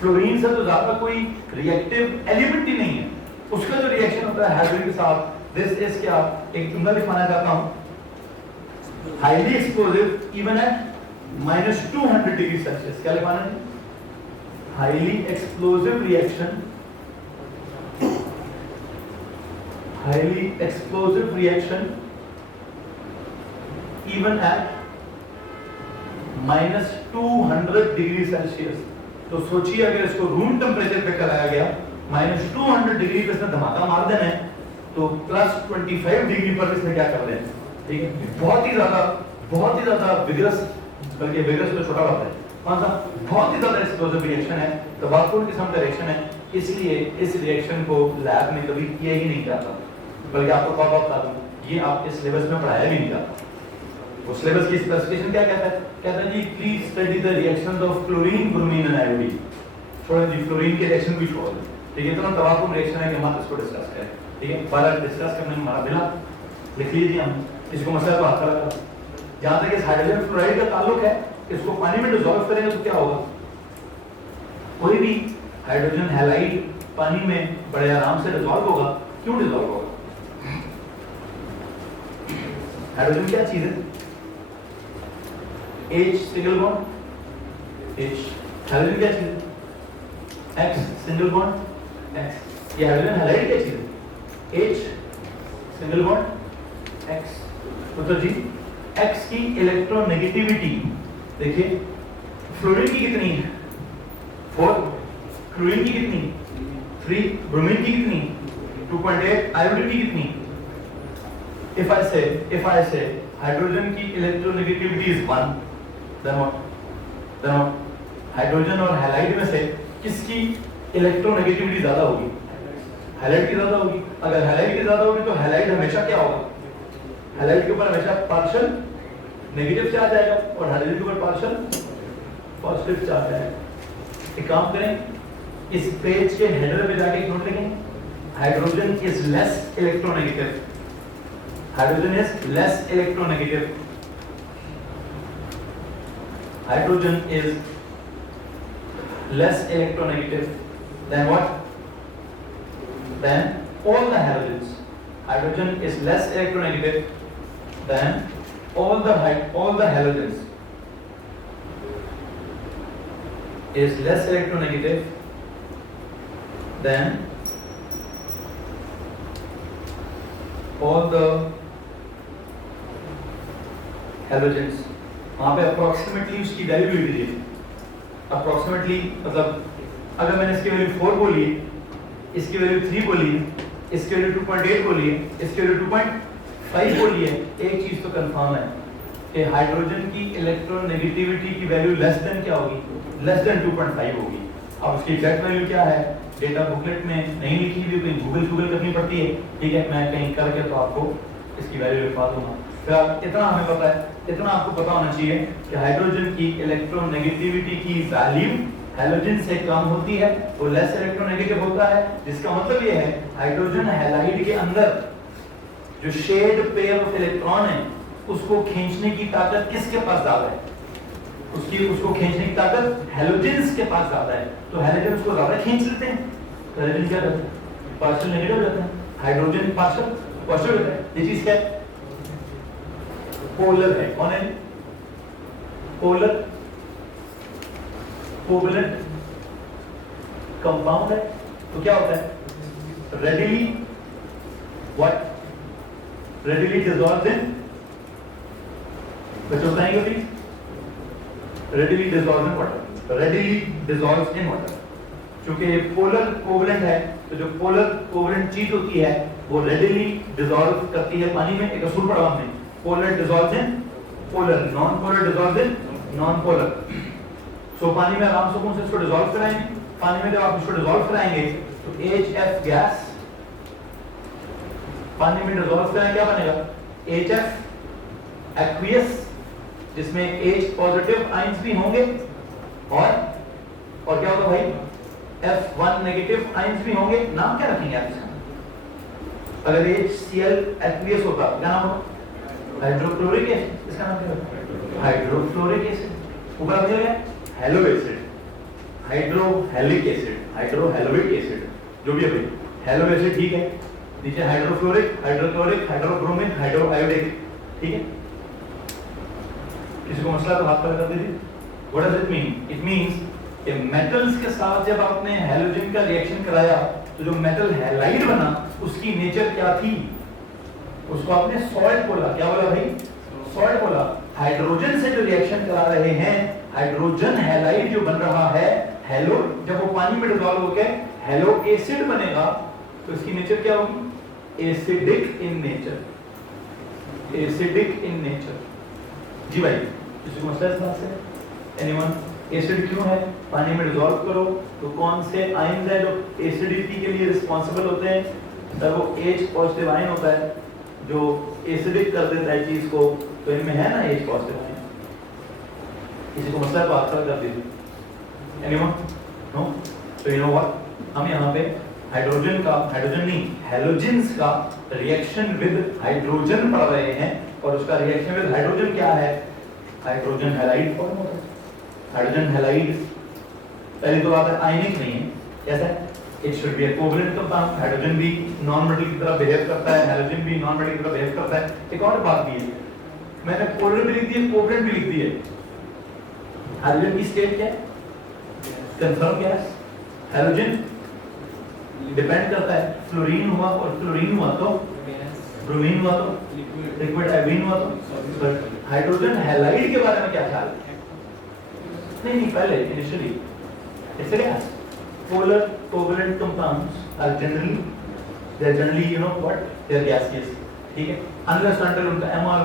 फ्लोरीन से तो ज्यादा कोई रिएक्टिव एलिमेंट ही नहीं है। उसका जो रिएक्शन होता है हाइड्रोजन के साथ, दिस इज क्या, एक जुमला लिखवाना चाहता हूं, highly explosive even at -200 degree Celsius. क्या लिखवाना है? Highly explosive reaction, highly explosive reaction even at 200 degree Celsius. तो सोचिए अगर इसको रूम टेम्परेचर पे कराया गया, -200 डिग्री पे इसने धमाका मार देना है, तो +25 डिग्री पर इसने क्या कर देना है, ठीक है। बहुत ही ज्यादा विगरस, बल्कि विगरस तो छोटा होता है, कौन सा, बहुत ही ज्यादा एक्सप्लोसिव रिएक्शन है, तबाहकुन किस्म का रिएक्शन है। इसलिए इस रिएक्शन को लैब में कभी किया ही नहीं जाता, बल्कि आपको कब बता दूं, ये आपके सिलेबस में पढ़ाया भी नहीं जाता। वो सिलेबस की स्पेसिफिकेशन क्या कहता है, कहता है जी please study the reactions of chlorine, bromine and iodine. छोड़ो जी, फ्लोरीन के रिएक्शन भी छोड़ दें, ठीक है। इतना तबाहकुन रिएक्शन है कि हम इसको डिस्कस करें, ठीक है। पर डिस्कस करने में हमारा बिना लिख लीजिए, हम इसको मसला तो आता लगा। जहां तक इस हाइड्रोजन फ्लोराइड का ताल्लुक है, इसको पानी में डिसॉल्व करेंगे तो क्या होगा, कोई भी हाइड्रोजन हैलाइड पानी में बड़े आराम से डिसॉल्व होगा। क्यों डिसॉल्व होगा, हाइड्रोजन क्या चीज है, H single bond, H। Hydrogen क्या चीज है, X सिंगल बॉन्ड, X। ये हाइड्रोजन हैलाइड क्या चीज है, H सिंगल बॉन्ड, X। तो जी X की इलेक्ट्रोनेगेटिविटी देखिए, फ्लोरीन की कितनी है 4, क्लोरीन की कितनी 3, ब्रोमीन की कितनी 2.8, आयोडीन की कितनी। if I say hydrogen की electronegativity is 1, then what, hydrogen और हैलाइड में से किसकी इलेक्ट्रोनेगेटिविटी ज्यादा होगी, हैलाइड की ज्यादा होगी। अगर हैलाइड की ज्यादा होगी तो हैलाइड हमेशा क्या होगा, हैलाइड के ऊपर हमेशा पार्शियल नेगेटिव चार्ज आएगा और हाइड्रोजन के ऊपर पार्शियल पॉजिटिव चार्ज आएगा। एक काम करें, इस पेज के हेडर पे जाके एक नोट लिखें, hydrogen is less electronegative, hydrogen is less electronegative, hydrogen is less electronegative than what, than all the halogens. Hydrogen is less electronegative than all the halogens, is less electronegative than all the halogens। वहां पे approximately उसकी value लिख दीजिए, approximately मतलब अगर मैंने इसकी value 4 बोली है, इसकी वैल्यू 3 बोली है, इसकी वैल्यू 2.8 बोली है, इसकी वैल्यू 2.5 बोली है, एक चीज तो कंफर्म है कि हाइड्रोजन की इलेक्ट्रोनेगेटिविटी की वैल्यू लेस देन क्या होगी, लेस देन 2.5 होगी। अब उसकी एग्जैक्ट वैल्यू क्या है, डेटा बुकलेट में नहीं लिखी हुई, कहीं गूगल करनी पड़ती है, ठीक है। मैं कहीं करके तो आपको इसकी वैल्यू लिखवा दूंगा। फिर इतना हमें पता है, इतना आपको पता होना चाहिए कि हाइड्रोजन की इलेक्ट्रोनेगेटिविटी की वैल्यू हैलोजन से कम होती है, वो लेस इलेक्ट्रोनेगेटिव होता है। जिसका मतलब ये है हाइड्रोजन हैलाइड के अंदर जो शेड पेयर ऑफ इलेक्ट्रॉन है उसको खींचने की ताकत किसके पास ज्यादा है, उसको खींचने की ताकत हैलोजेंस के पास ज्यादा है। तो हैलोजन उसको ज्यादा खींच लेते हैं, तो हैलोजन क्या करते हैं, पार्शियल नेगेटिव हो जाता है, हाइड्रोजन पार्शियल पॉजिटिव होता है। ये चीज क्या है, पोलर है। कौन है, पोलर कोवलेंट कंपाउंड है। तो क्या होता है, रेडिली व्हाट, रेडिली डिसॉल्व्ड इन, बच्चों बताएंगे please, readily dissolved in water, readily dissolved in water. क्योंकि पोलर कोवलेंट है, तो जो पोलर कोवलेंट चीज होती है वो रेडिली डिसॉल्व करती है पानी में। एक असूल पढ़ा हमने, polar dissolves in polar, non polar dissolves in non polar. So पानी में आराम सुकून से इसको डिसॉल्व कराएंगे। पानी में जब आप इसको डिसॉल्व कराएंगे तो HF गैस पानी में डिसॉल्व कराएंगे, क्या बनेगा, HF एक्वियस, जिसमें H पॉजिटिव आयंस भी होंगे और क्या होगा भाई, F1 नेगेटिव आयंस भी होंगे। नाम क्या रखेंगे आप इसका, अगर HCl एक्वियस होता क्या नाम होगा, हाइड्रोक्लोरिक एसिड। इसका नाम क्या होगा, हाइड्रोक्लोरिक एसिड। ऊपर आ गया हेलो एसिड, हाइड्रोहेलिक एसिड, हाइड्रोहेलोइक एसिड, जो भी है भाई, हेलो एसिड ठीक है। नीचे हाइड्रोफ्लोरिक, हाइड्रोक्लोरिक, हाइड्रोब्रोमिक, हाइड्रोआयोडिक, ठीक है। किसी को मसला तो हाथ पर कर दीजिए। What does it mean, it means कि मेटल्स के साथ जब आपने हैलोजन का रिएक्शन कराया तो जो मेटल हैलाइड बना उसकी नेचर क्या थी, उसको आपने सॉल्ट बोला। क्या बोला भाई, सॉल्ट बोला। हाइड्रोजन से जो रिएक्शन करा रहे हैं, हाइड्रोजन हैलाइड जो बन रहा है, हेलो, जब वो पानी में डिसॉल्व होकर हेलो एसिड बनेगा तो इसकी नेचर क्या होगी? Acidic in nature, acidic in nature. जी भाई, किसी को मसला इस बात से? एनीवन? एसिड क्यों है? पानी में डिसॉल्व करो तो कौन से आयन्स हैं जो एसिडिटी के लिए रिस्पांसिबल होते हैं? सर वो H पॉजिटिव आयन होता है जो एसिडिक कर देता है चीज को, तो इनमें है ना H पॉजिटिव आयन। किसी को मसला बात कर दीजिए। एनीवन? नो? तो यू नो व्हाट, हम यहाँ पे हाइड्रोजन का, हाइड्रोजन नहीं, हैलोजेंस का रिएक्शन विद हाइड्रोजन पढ़ रहे हैं, और उसका रिएक्शन विद हाइड्रोजन क्या है? हाइड्रोजन हैलाइड फॉर्म होता है। हाइड्रोजन हैलाइड पहली तो बात है आयनिक नहीं है, कैसा है? It should be a covalent compound. Hydrogen भी नॉन मेटल की तरह बिहेव करता है, हाइड्रोजन भी नॉन मेटल की तरह बिहेव करता है। एक और बात भी है, मैंने पोलर भी लिख दी है, कोवलेंट भी लिख दी है। हाइड्रोजन की स्टेट क्या है? Confirm gas. हाइड्रोजन डिपेंड करता है, फ्लोरीन हुआ और फ्लोरीन हुआ तो ब्रोमीन हुआ तो लिक्विड, एविन हुआ तो। हाइड्रोजन हैलाइड के बारे में क्या ख्याल है? नहीं, पहले initially it's a gas. Polar covalent compounds are generally you know what, they are gaseous, ठीक है? Unless until उनका MR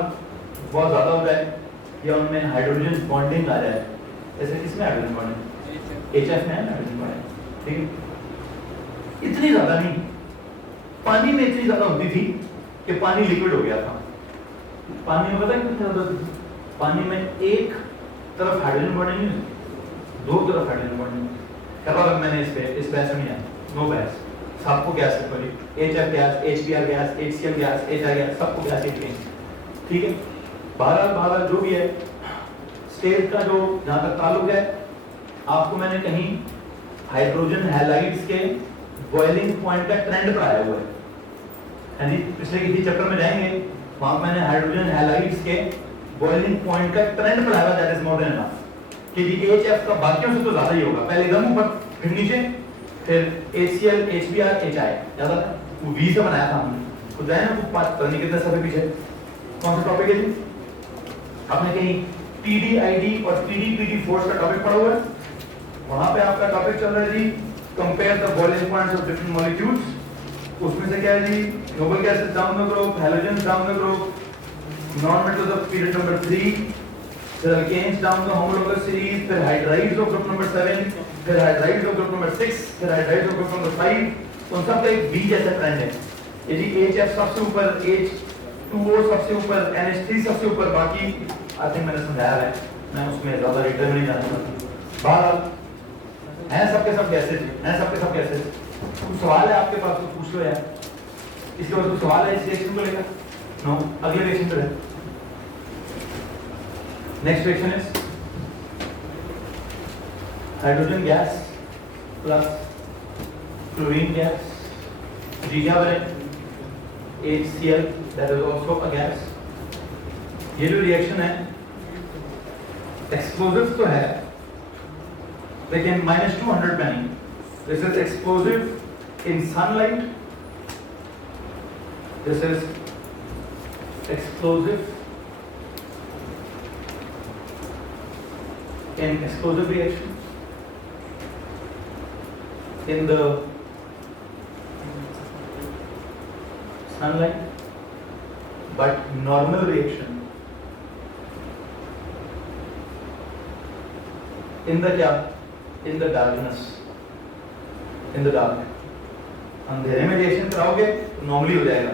बहुत ज़्यादा हो जाए या उनमें हाइड्रोजन बॉन्डिंग आ जाए, जैसे किसमें हाइड्रोजन बॉन्डिंग? HF में है हाइड्रोजन बॉन्डिंग, ठीक है? इतनी ज़्यादा नहीं, पानी में इतनी ज़्यादा होती थी कि पानी लिक्विड हो गया था। पानी में पता है कितनी ज़्यादा थी? पानी में एक तरफ हाइड्रोजन बॉन्डिंग नहीं, दो तरफ हाइड्रोजन बॉन्डिंग। कब मैंने इस बहस में आया, नो बहस, सबको गैस है, HF gas, HBr gas, HCl gas, HI gas, सबको गैस ही चाहिए, ठीक है? बहरहाल जो भी है, स्टेट का जो जहाँ तक ताल्लुक है, आपको मैंने कहीं हाइड्रोजन हैलाइड्स के बॉइलिंग पॉइंट का ट्रेंड पढ़ाया हुआ है, यानी पिछले किसी चैप्टर में जाएंगे वहां मैंने हाइड्रोजन हैलाइड्स के बॉइलिंग पॉइंट का ट्रेंड पढ़ाया हुआ, that is more than enough कि HF का बाकियों से तो ज्यादा ही होगा, पहले एकदम ऊपर फिर नीचे, फिर HCl, HBr, HI, ज्यादा वो V से बनाया था हमने, तो जाए ना वो बात करने कितने समय पीछे। कौन सा टॉपिक है जी? आपने कहीं TD-ID और TD-PD फोर्स का टॉपिक पढ़ा हुआ है? वहां पे आपका टॉपिक चल रहा है जी, compare the boiling points of different molecules. उसमें से क्या है जी? Noble gases down the group, halogens down the group, non metals of period number 3, फिर alkanes down the homologous series, फिर हाइड्राइड्स ऑफ ग्रुप नंबर 7, फिर हाइड्राइड्स ऑफ ग्रुप नंबर 6, फिर hydrides of group number 5, उन सब का एक V जैसा trend है। यदि HF सबसे ऊपर, H2O सबसे ऊपर, NH3 सबसे ऊपर, बाकी आई थिंक मैंने समझाया है, मैं उसमें ज्यादा डिटेल में नहीं जाना चाहता। बहरहाल हैं सबके सब गैसेज, हैं सबके सब गैसेज। कुछ सवाल है आपके पास तो पूछ लो यार, इसके बाद कुछ सवाल है इस रिएक्शन को लेकर? नो, अगले रिएक्शन पे है। Next reaction is hydrogen gas plus chlorine gas. जी क्या बने? HCl, that is also a gas. ये जो रिएक्शन है, एक्सप्लोजिव तो है, लेकिन -200 पे नहीं। This is explosive in sunlight. This is explosive in explosive reactions in the sunlight, but normal reaction in the क्या? In the darkness, in the dark. अंधेरे में रिएक्शन कराओगे तो नॉर्मली हो जाएगा,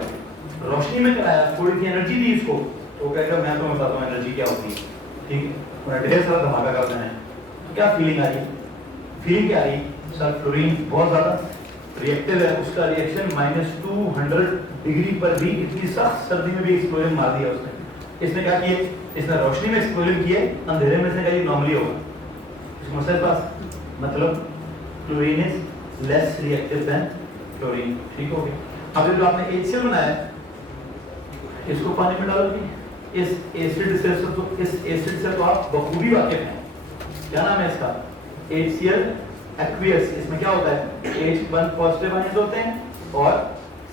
रोशनी में कराया, थोड़ी सी एनर्जी दी इसको तो कहेगा मैं तो बताता हूँ एनर्जी क्या होती है, ठीक है? ढेर सारा धमाका करते हैं, तो क्या फीलिंग आ रही? फीलिंग क्या आ रही? सर फ्लोरीन बहुत ज्यादा रिएक्टिव है, उसका रिएक्शन -200 डिग्री पर भी, इतनी सख्त सर्दी में भी एक्सप्लोजन मार दिया उसने। इसने क्या किए? इसने रोशनी में एक्सप्लोजन किए, अंधेरे में इसने कहा नॉर्मली होगा। इस मसले पास मतलब chlorine is less reactive than chlorine, ठीक हो गया? अब जो आपने HCl बनाया इसको पानी में डालोगे, इस एसिड से तो आप बखूबी वाकिफ हैं। क्या नाम है इसका? HCl aqueous. इसमें क्या होता है? H1 पॉजिटिव आयन होते हैं और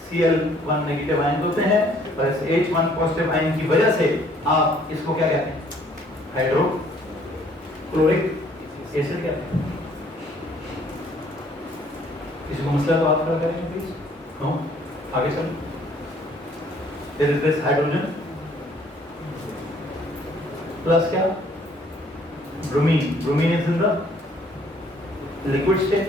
Cl1 नेगेटिव आयन होते हैं, और इस H1 पॉजिटिव आयन की वजह से आप इसको क्या कहते हैं? क्लोरिक एसिड क्या है? किसी को मसला तो आप खड़ा करेंगे प्लीज। नो, आगे चल। There is this hydrogen plus क्या? Bromine. Bromine is in the liquid state.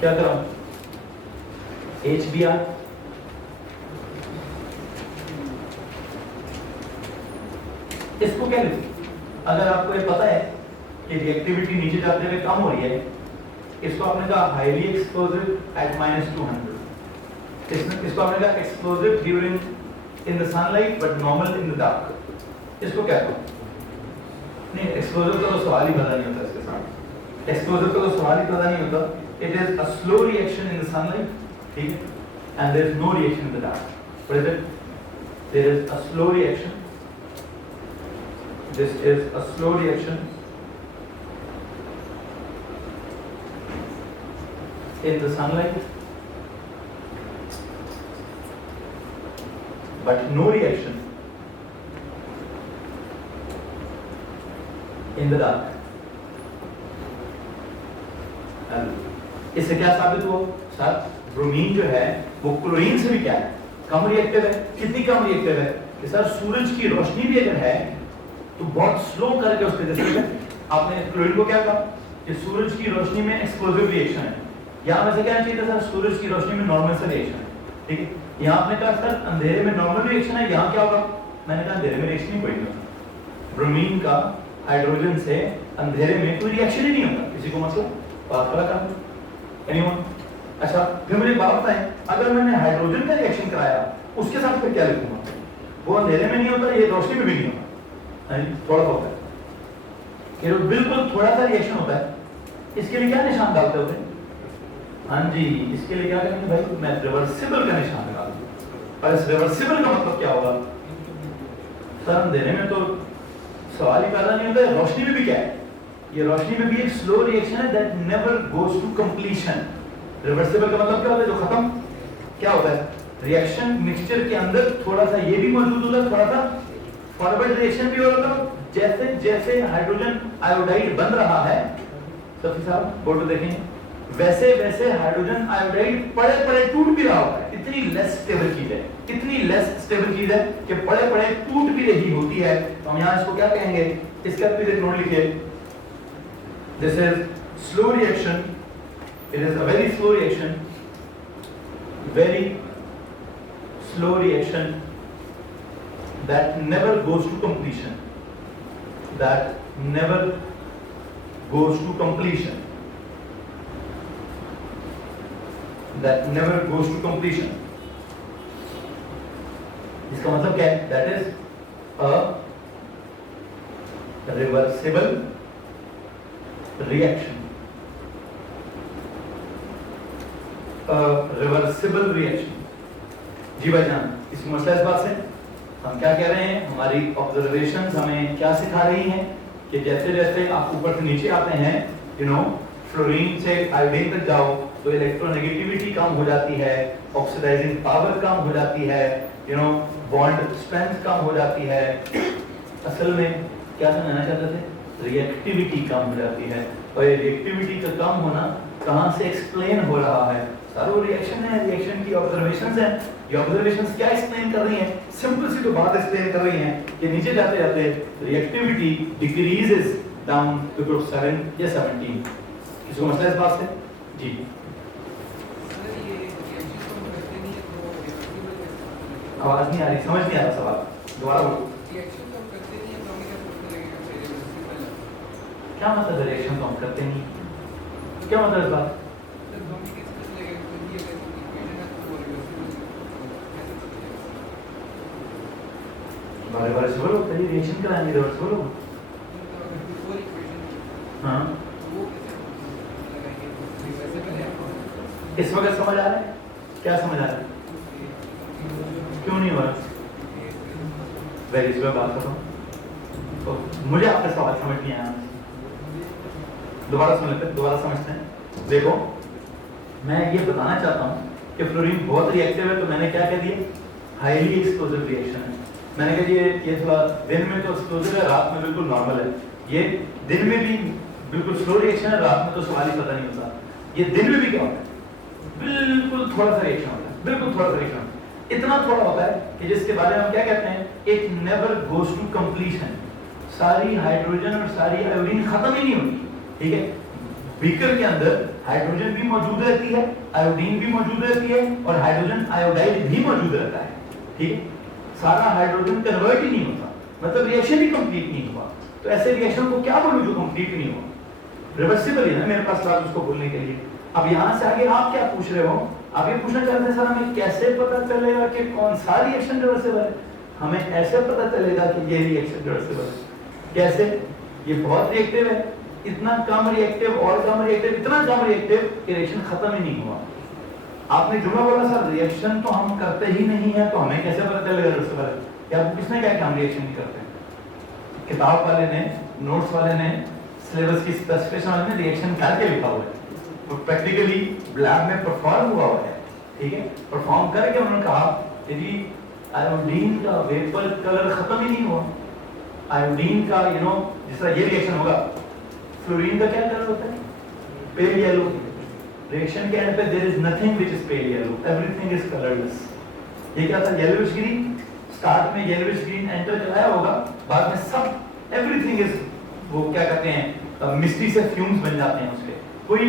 क्या करा? HBr। इसको क्या लिखो? अगर आपको ये पता है कि रिएक्टिविटी नीचे जाते हुए कम हो रही है, इसको आपने कहा हाईली एक्सप्लोसिव एट -200। इसको आपने कहा explosive during in the sunlight but normal in the dark. इसको क्या कहो? नहीं, एक्सप्लोसिव का तो सवाल ही पैदा नहीं होता इसके साथ। एक्सप्लोसिव का तो सवाल ही पैदा नहीं होता। It is a slow reaction in the sunlight, ठीक है? And there is no reaction in the dark. What is it? There is a slow reaction. This is a slow reaction in the sunlight, but no reaction in the dark. इससे क्या साबित हुआ? Sir bromine जो है वो chlorine से भी क्या है? कम रिएक्टिव है। कितनी कम रिएक्टिव है कि सर सूरज की रोशनी भी अगर है तो बहुत स्लो करके उसके जैसे आपने क्लोरीन को क्या कहा कि सूरज की रोशनी में एक्सप्लोसिव रिएक्शन है। यहाँ वैसे क्या चाहिए था सर? सूरज की रोशनी में नॉर्मल सा रिएक्शन है, ठीक है? यहाँ आपने कहा सर अंधेरे में नॉर्मल रिएक्शन है, यहाँ क्या होगा? मैंने कहा अंधेरे में रिएक्शन ही कोई नहीं होता। ब्रोमीन का हाइड्रोजन से अंधेरे में कोई रिएक्शन ही नहीं होता। किसी को मतलब बात करा कर? एनीवन? अच्छा, फिर मुझे बात बताएं, अगर मैंने हाइड्रोजन का रिएक्शन कराया उसके साथ फिर क्या लिखूंगा? वो अंधेरे में नहीं होता, ये रोशनी में भी नहीं होता, थोड़ा होता है। ये बिल्कुल थोड़ा सा रिएक्शन होता है। इसके लिए क्या निशान डालते होते? हाँ जी, इसके लिए क्या करेंगे भाई? मैं रिवर्सिबल का निशान लगा दूं। और इस रिवर्सिबल का मतलब क्या होगा? सर अंधेरे में तो सवाल ही पैदा नहीं होता है, रोशनी में भी क्या है? ये रोशनी में भी एक स्लो रिएक्शन है that never goes to completion. Reversible का मतलब क्या होता है? जो खत्म क्या होता है? रिएक्शन मिक्सचर के अंदर थोड़ा सा ये भी मौजूद होता है, थोड़ा सा फॉरवर्ड रिएक्शन भी हो रहा था। जैसे जैसे हाइड्रोजन आयोडाइड बन रहा है, सफी साहब फोटो देखेंगे, वैसे वैसे हाइड्रोजन आयोडाइड पड़े पड़े टूट भी रहा होता है। इतनी लेस स्टेबल चीज है, इतनी लेस स्टेबल चीज है कि पड़े पड़े टूट भी रही होती है। तो हम यहाँ इसको क्या कहेंगे? इसका भी एक नोट लिखिए। This is slow reaction. It is a very slow reaction. Very slow reaction that never goes to completion. That never goes to completion. That never goes to completion. इसका मतलब क्या है? That is a reversible reaction. Reversible reaction. जी भाईजान, इसकी मसला इस बात से हम क्या कह रहे हैं? हमारी ऑब्जर्वेशंस हमें क्या सिखा रही हैं कि जैसे जैसे आप ऊपर से नीचे आते हैं, फ्लोरीन से आयोडीन तक जाओ तो इलेक्ट्रोनेगेटिविटी कम हो जाती है, ऑक्सीडाइजिंग पावर कम हो जाती है, बॉन्ड स्ट्रेंथ कम हो जाती है। असल में क्या समझना चाहते थे? रिएक्टिविटी कम हो जाती है। और ये रिएक्टिविटी का कम होना कहाँ से एक्सप्लेन हो रहा है? सर वो रिएक्शन है, रिएक्शन की ऑब्जर्वेशंस हैं। ये ऑब्जर्वेशंस क्या एक्सप्लेन कर रही हैं? सिंपल सी तो बात एक्सप्लेन कर रही हैं कि नीचे जाते जाते reactivity decreases down to group 7 या 17। इसको मसला इस बात से? जी आवाज नहीं आ रही, समझ नहीं आ रहा सवाल, दोबारा बोलो। क्या मतलब रिएक्शन कम करते नहीं? क्या मतलब इस बात? रिवर्सिबल होता है, रिएक्शन कराएंगे रिवर्सिबल होगा। हाँ, इस वक्त समझ आ रहा है? क्या समझ आ रहा है? क्यों नहीं हो रहा? वेरी इस बात करता हूँ तो मुझे आपका सवाल समझ नहीं आया। दोबारा सुन लेते हैं, दोबारा समझते हैं। देखो, मैं ये बताना चाहता हूँ कि फ्लोरीन बहुत रिएक्टिव है, तो मैंने क्या कह दिया, हाईली एक्सप्लोसिव रिएक्शन है। मैंने कहा ये थोड़ा दिन में तो एक्सप्लोसिव है, रात में बिल्कुल नॉर्मल है। ये दिन में भी बिल्कुल स्लो रिएक्शन है, रात में तो सवाल ही पता नहीं होता। ये दिन में भी क्या होता है, बिल्कुल थोड़ा सा रिएक्शन होता है, बिल्कुल थोड़ा सा रिएक्शन, इतना थोड़ा होता है कि जिसके बारे में हम क्या कहते हैं, it never goes to completion. सारी हाइड्रोजन और सारी आयोडीन खत्म ही नहीं होती, ठीक है। बीकर के अंदर हाइड्रोजन भी मौजूद रहती है, आयोडीन भी मौजूद रहती है, और हाइड्रोजन आयोडाइड भी मौजूद रहता है, ठीक है। सारा हाइड्रोजन कन्वर्ट ही नहीं होता, मतलब रिएक्शन ही कंप्लीट नहीं हुआ। तो ऐसे रिएक्शन को क्या बोलूं जो कंप्लीट नहीं हुआ, रिवर्सिबल है ना मेरे पास बात उसको बोलने के लिए। अब यहाँ से आगे आप क्या पूछ रहे हो, आप ये पूछना चाहते हैं सर हमें कैसे पता चलेगा कि कौन सा रिएक्शन रिवर्सिबल है। हमें ऐसे पता चलेगा कि ये रिएक्शन रिवर्सिबल है। कैसे, ये बहुत रिएक्टिव है, इतना कम रिएक्टिव और कम रिएक्टिव, इतना कम रिएक्टिव कि रिएक्शन खत्म ही नहीं हुआ। आपने जुमला बोला सर रिएक्शन तो हम करते ही नहीं है, तो हमें कैसे पता चलेगा रिवर्सिबल है। क्या किसने कहा कि हम रिएक्शन नहीं करते, किताब वाले ने, नोट्स वाले ने, सिलेबस की स्पेसिफिकेशन वाले ने रिएक्शन करके लिखा हुआ है, तो प्रैक्टिकली लैब में परफॉर्म हुआ है, ठीक है। परफॉर्म करके उन्होंने कहा यदि आयोडीन का वेपर कलर खत्म ही नहीं हुआ, आयोडीन का जिस तरह ये रिएक्शन होगा, फ्लोरीन का क्या कलर होता है, पेल येलो। रिएक्शन के एंड पे there is nothing which is pale yellow, everything is colourless. ये क्या था, येलोइश ग्रीन, स्टार्ट में येलोइश ग्रीन एंटर कराया होगा, बाद में सब एवरीथिंग इज, वो क्या कहते हैं, मिस्टी से फ्यूम्स बन जाते हैं उसके, कोई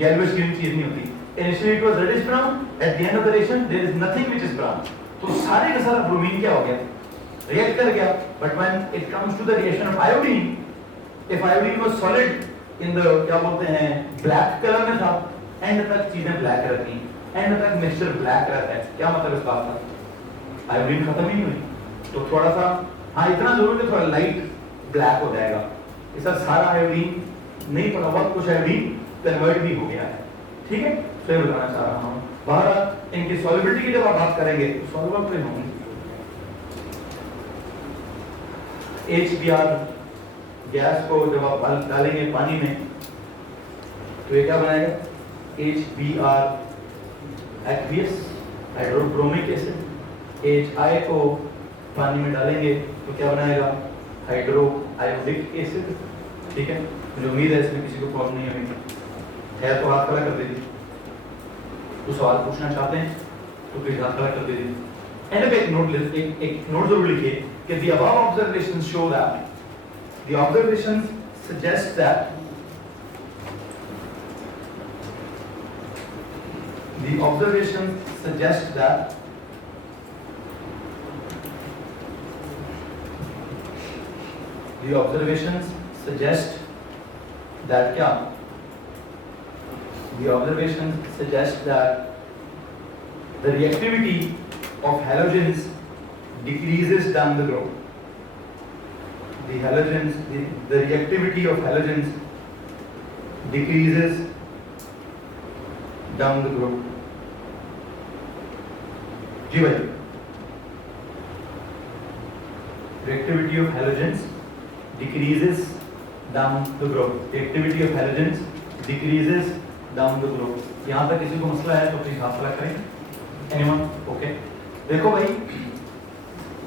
येलोइश ग्रीन चीज नहीं होती। Initially it was reddish brown, at the end of the reaction there is nothing which is brown. तो सारे का सारा ब्रोमीन क्या हो गया, रिएक्ट कर गया। But when it comes to the reaction of iodine, if iodine was solid in the, क्या बोलते हैं, ब्लैक कलर में था, एंड तक चीजें ब्लैक रहती हैं, एंड तक मिक्सचर ब्लैक रहता है। क्या मतलब इस बात का, आयोडीन खत्म ही नहीं हुई, तो थोड़ा सा, हाँ इतना जरूर है थोड़ा लाइट ब्लैक हो जाएगा। इस सारा आयोडीन नहीं पता, बहुत कुछ आयोडीन कन्वर्ट भी हो गया है, ठीक है। तो ये बताना चाह रहा हूँ। बाहर इनकी सॉल्युबिलिटी की जब आप बात करेंगे तो सॉल्युबल तो होंगे। HBr गैस को जब आप डालेंगे पानी में तो ये क्या बनाएगा, HBr aqueous hydrobromic acid. HI को पानी में डालेंगे तो क्या बनाएगा, हाइड्रो आयोडिक एसिड, ठीक है। मुझे उम्मीद है इसमें किसी को प्रॉब्लम नहीं होगी, है तो हाथ खड़ा कर दीजिए। तो सवाल पूछना चाहते हैं तो प्लीज हाथ खड़ा कर दीजिए। एंड पे एक नोट जरूर लिखिए कि the above observations show that the observations suggest that the observations suggest that the observations suggest that क्या, the observations suggest that the reactivity of halogens decreases down the group. The reactivity of halogens decreases down the group. जी भाई, reactivity of halogens decreases down the group. Reactivity of halogens decreases down the group. यहाँ तक किसी को मसला है तो please हाथ खड़ा करें। Anyone? Okay. देखो भाई,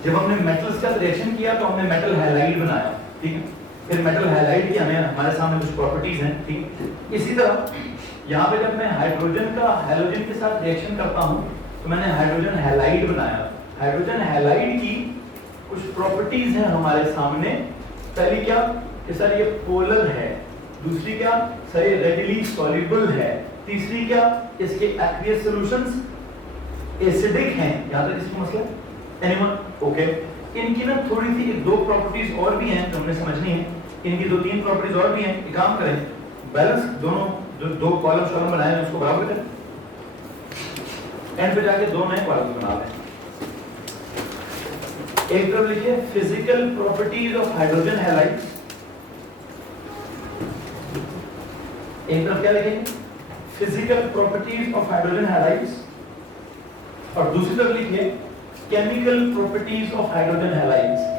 जब हमने मेटल्स का रिएक्शन किया तो हमने मेटल हैलाइड बनाया, ठीक है। फिर मेटल हैलाइड की हमारे सामने कुछ प्रॉपर्टीज हैं, ठीक। इसी तरह यहाँ पे जब मैं हाइड्रोजन का हैलोजन के साथ रिएक्शन करता हूँ तो मैंने हाइड्रोजन हैलाइड बनाया। हाइड्रोजन हैलाइड की कुछ प्रॉपर्टीज हैं हमारे सामने। पहली क्या कि सर ये पोलर है, दूसरी क्या सर ये रेडिली सॉल्युबल है, तीसरी क्या इसके एक्वियस सॉल्यूशंस एसिडिक हैं। यहाँ तक इसकी मसला एनीवन? ओके। इनकी ना थोड़ी सी दो प्रॉपर्टीज और भी हैं जो हमने समझनी है। इनकी दो तीन प्रॉपर्टीज और भी हैं। एक काम करें, बैलेंस दोनों जो दो कॉलम शॉलम बनाए हैं उसको बराबर करें, एंड पे जाके दो नए कॉलम बना लें। एक तरफ लिखिए physical properties of hydrogen halides, एक तरफ क्या लिखेंगे physical properties of hydrogen halides, और दूसरी तरफ लिखिए chemical properties of hydrogen halides.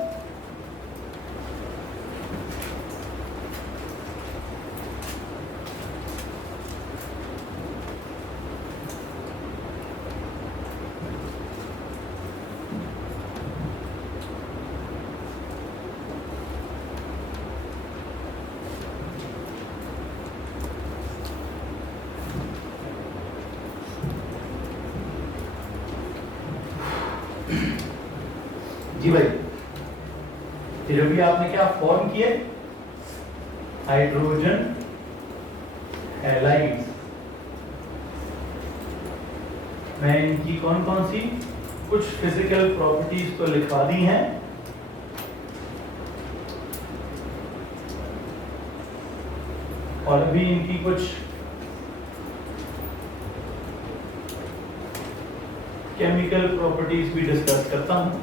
जी भाई, फिर अभी आपने क्या फॉर्म किए, हाइड्रोजन हैलाइड्स। मैं इनकी कौन कौन सी कुछ फिजिकल प्रॉपर्टीज तो लिखवा दी हैं, और अभी इनकी कुछ केमिकल प्रॉपर्टीज भी डिस्कस करता हूं।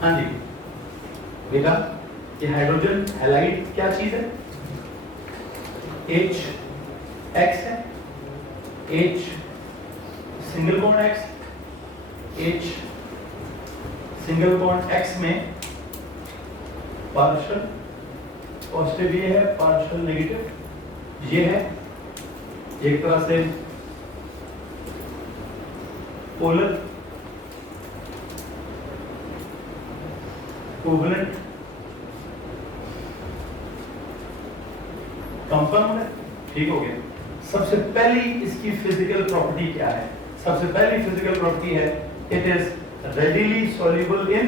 हाँ जी बेटा, ये हाइड्रोजन हैलाइड क्या चीज है? H X है, H single bond X, H single bond X में पार्शियल पॉजिटिव ये है, पार्शियल नेगेटिव ये है, एक तरह से पोलर कोवलेंट कंपाउंड है, ठीक हो गया। सबसे पहली इसकी फिजिकल प्रॉपर्टी क्या है? सबसे पहली फिजिकल प्रॉपर्टी है it is readily soluble in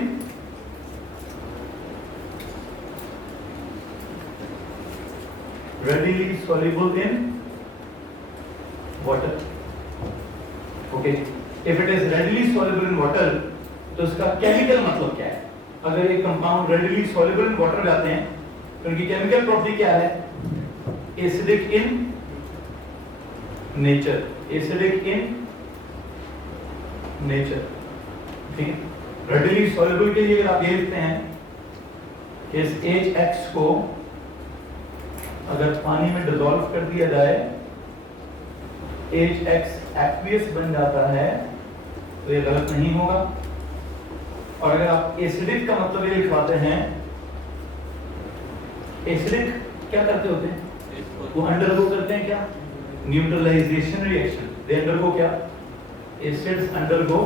water. Okay, if it is readily soluble in water तो इसका केमिकल मतलब क्या है? अगर ये compound readily soluble in water जाते हैं तो उनकी केमिकल प्रॉपर्टी क्या है? Acidic in nature, acidic in nature, ठीक है। रेडिली सॉल्युबल के लिए अगर आप ये लिखते हैं कि इस HX को अगर पानी में डिसॉल्व कर दिया जाए HX एक्वियस बन जाता है तो ये गलत नहीं होगा। और अगर आप एसिडिक का मतलब ये लिखवाते हैं, एसिडिक क्या करते होते हैं? वो अंडरगो करते हैं क्या? Neutralisation reaction. दे अंडरगो क्या? Acids undergo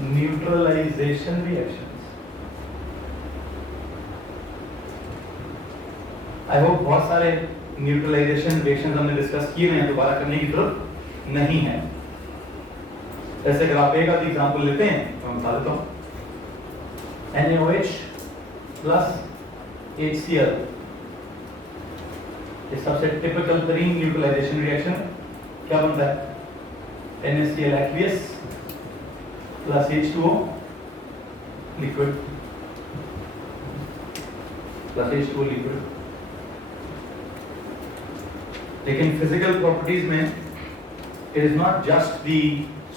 neutralisation reactions. I hope बहुत सारे न्यूट्रलाइजेशन रिएक्शंस हमने डिस्कस किए हैं, दोबारा करने की जरूरत नहीं है। जैसे अगर आप एक आधी एग्जांपल लेते हैं तो मैं बता देता हूं। NaOH प्लस HCl, ये सबसे टिपिकल तरीन न्यूट्रलाइजेशन रिएक्शन क्या बनता है? NaCl aqueous plus H2O liquid, plus H2O liquid. लेकिन फिजिकल प्रॉपर्टीज में it is not just the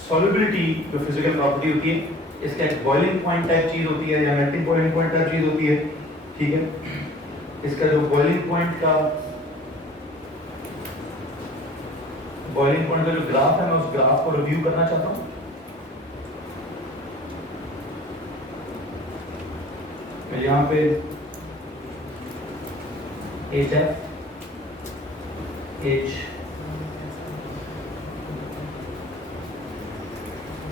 solubility जो फिजिकल प्रॉपर्टी होती है, इसका एक बॉइलिंग पॉइंट टाइप चीज होती है या मेल्टिंग बॉइलिंग पॉइंट टाइप चीज होती है, ठीक है। इसका जो बॉइलिंग पॉइंट का जो ग्राफ है, मैं उस ग्राफ को रिव्यू करना चाहता हूं। मैं यहां पे HF H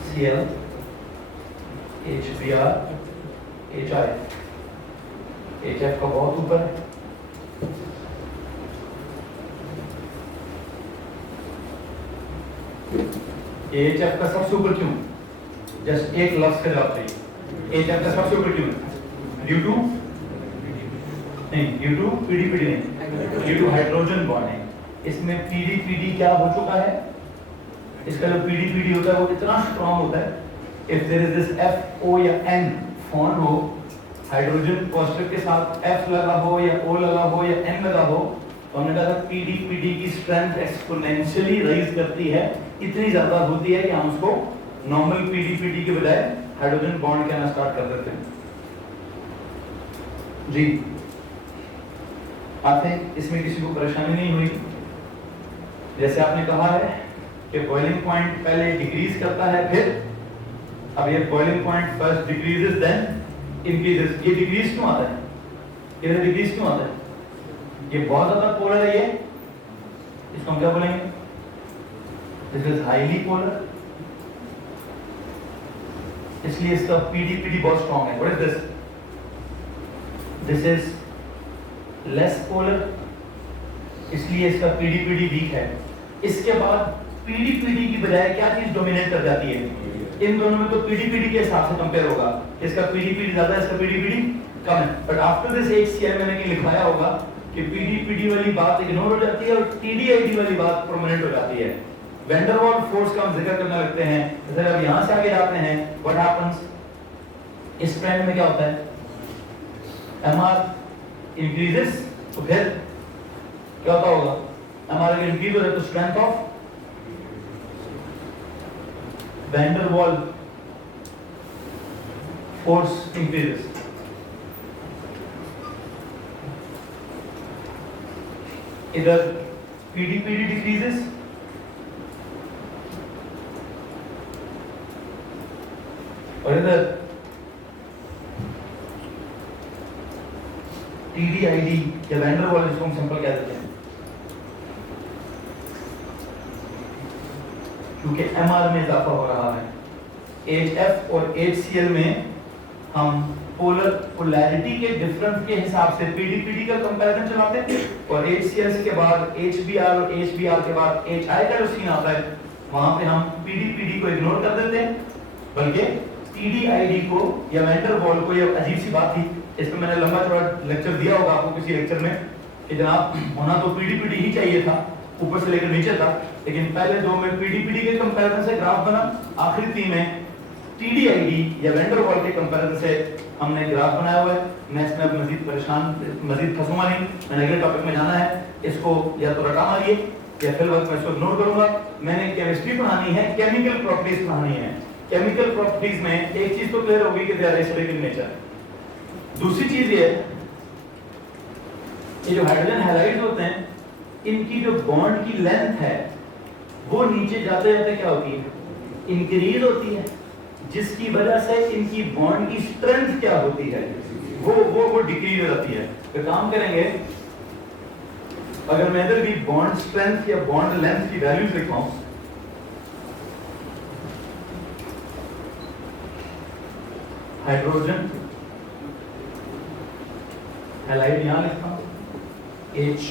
Cl HBr HI, HF का बहुत ऊपर है, HF का सबसे ऊपर क्यों? जस्ट एक लफ्ज का जवाब चाहिए। HF का सबसे ऊपर क्यों? ड्यू टू नहीं, ड्यू टू पीडी नहीं, ड्यू टू हाइड्रोजन बॉन्ड है। इसमें पीडी क्या हो चुका है? इसका जो पीडी होता है वो इतना स्ट्रॉन्ग होता है, if there is this FO या N बॉन्ड हो, हाइड्रोजन पॉजिटिव के साथ F लगा हो या O लगा हो या N लगा हो, तो हमने कहा पीडी की स्ट्रेंथ एक्सपोनेंशियली राइज करती है, इतनी ज्यादा होती है कि हम उसको नॉर्मल पीडी के बजाय हाइड्रोजन बॉन्ड कहना स्टार्ट कर देते हैं। जी आते हैं, इसमें किसी को परेशानी नहीं हुई? जैसे आपने कहा है कि बॉइलिंग पॉइंट पहले डिक्रीज करता है, फिर अब ये boiling point first decreases then increases. ये डिक्रीज क्यों आता है? ये डिक्रीज क्यों आता है? ये बहुत ज्यादा पोलर है, ये इसको हम क्या बोलेंगे? दिस इज हाईली पोलर, इसलिए इसका पीडी बहुत स्ट्रॉन्ग है। What is this? This is less polar, इसलिए इसका पीडी वीक है। इसके बाद पीडी की बजाय क्या चीज डोमिनेट कर जाती है? इन दोनों में तो पीडी के हिसाब से कंपेयर होगा, इसका पीडी ज्यादा है, इसका पीडी कम है, बट आफ्टर दिस HCl मैंने कहीं लिखवाया होगा कि पीडी वाली बात इग्नोर हो जाती है और टीडी वाली बात प्रोमिनेंट हो जाती है। वैन डर वाल फोर्स का हम जिक्र करने लगते हैं, जैसे अब यहां से आगे जाते हैं, व्हाट हैपेंस, इस ट्रेंड में क्या होता है, mr इंक्रीजेस, तो फिर क्या होता होगा, mr अगर इंक्रीज हो जाए तो strength of van der Waals force increases. इधर पीडी डिक्रीजेस, और इधर TDID या वैन डर वाल, जिसको हम सिंपल कह देते हैं, क्योंकि MR में इजाफा हो रहा है। HF और HCl में हम पोलैरिटी के डिफरेंस के हिसाब से पीडी का कंपैरिजन चलाते हैं, और HCl के बाद HBr और HBr के बाद HI का जो सीन आता है, वहां पे हम पीडी को इग्नोर कर देते हैं, बल्कि TDID को या वैन डर वाल को, ये अजीब सी बात थी, इस पे मैंने लंबा थोड़ा लेक्चर दिया होगा आपको किसी लेक्चर में कि जनाब होना तो पीडी ही चाहिए था, ऊपर से लेकर नीचे था, लेकिन पहले दो में पीडी के कंपैरिजन से ग्राफ बना, आखिरी तीन में TDID या वैन डर वाल के कंपैरिजन से हमने ग्राफ बनाया हुआ है। मैं इसमें अब मजीद फंसूंगा नहीं, मैंने अगले टॉपिक में जाना है, इसको या तो रटा मारिए या फिर वक्त मैं इसको नोट करूंगा। मैंने केमिस्ट्री पढ़ानी है, केमिकल प्रॉपर्टीज पढ़ानी है। केमिकल प्रॉपर्टीज में एक चीज तो क्लियर होगी कि they are acidic in nature. दूसरी चीज ये जो हाइड्रोजन हैलाइड्स होते हैं, इनकी जो बॉन्ड की लेंथ है वो नीचे जाते जाते क्या होती है, इंक्रीज होती है, जिसकी वजह से इनकी बॉन्ड की स्ट्रेंथ क्या होती है, वो डिक्रीज हो जाती है। तो काम करेंगे, अगर मैं इधर भी बॉन्ड स्ट्रेंथ या बॉन्ड लेंथ की वैल्यूज लिखवाऊं, हाइड्रोजन हैलाइड यहां लिखता हूं, H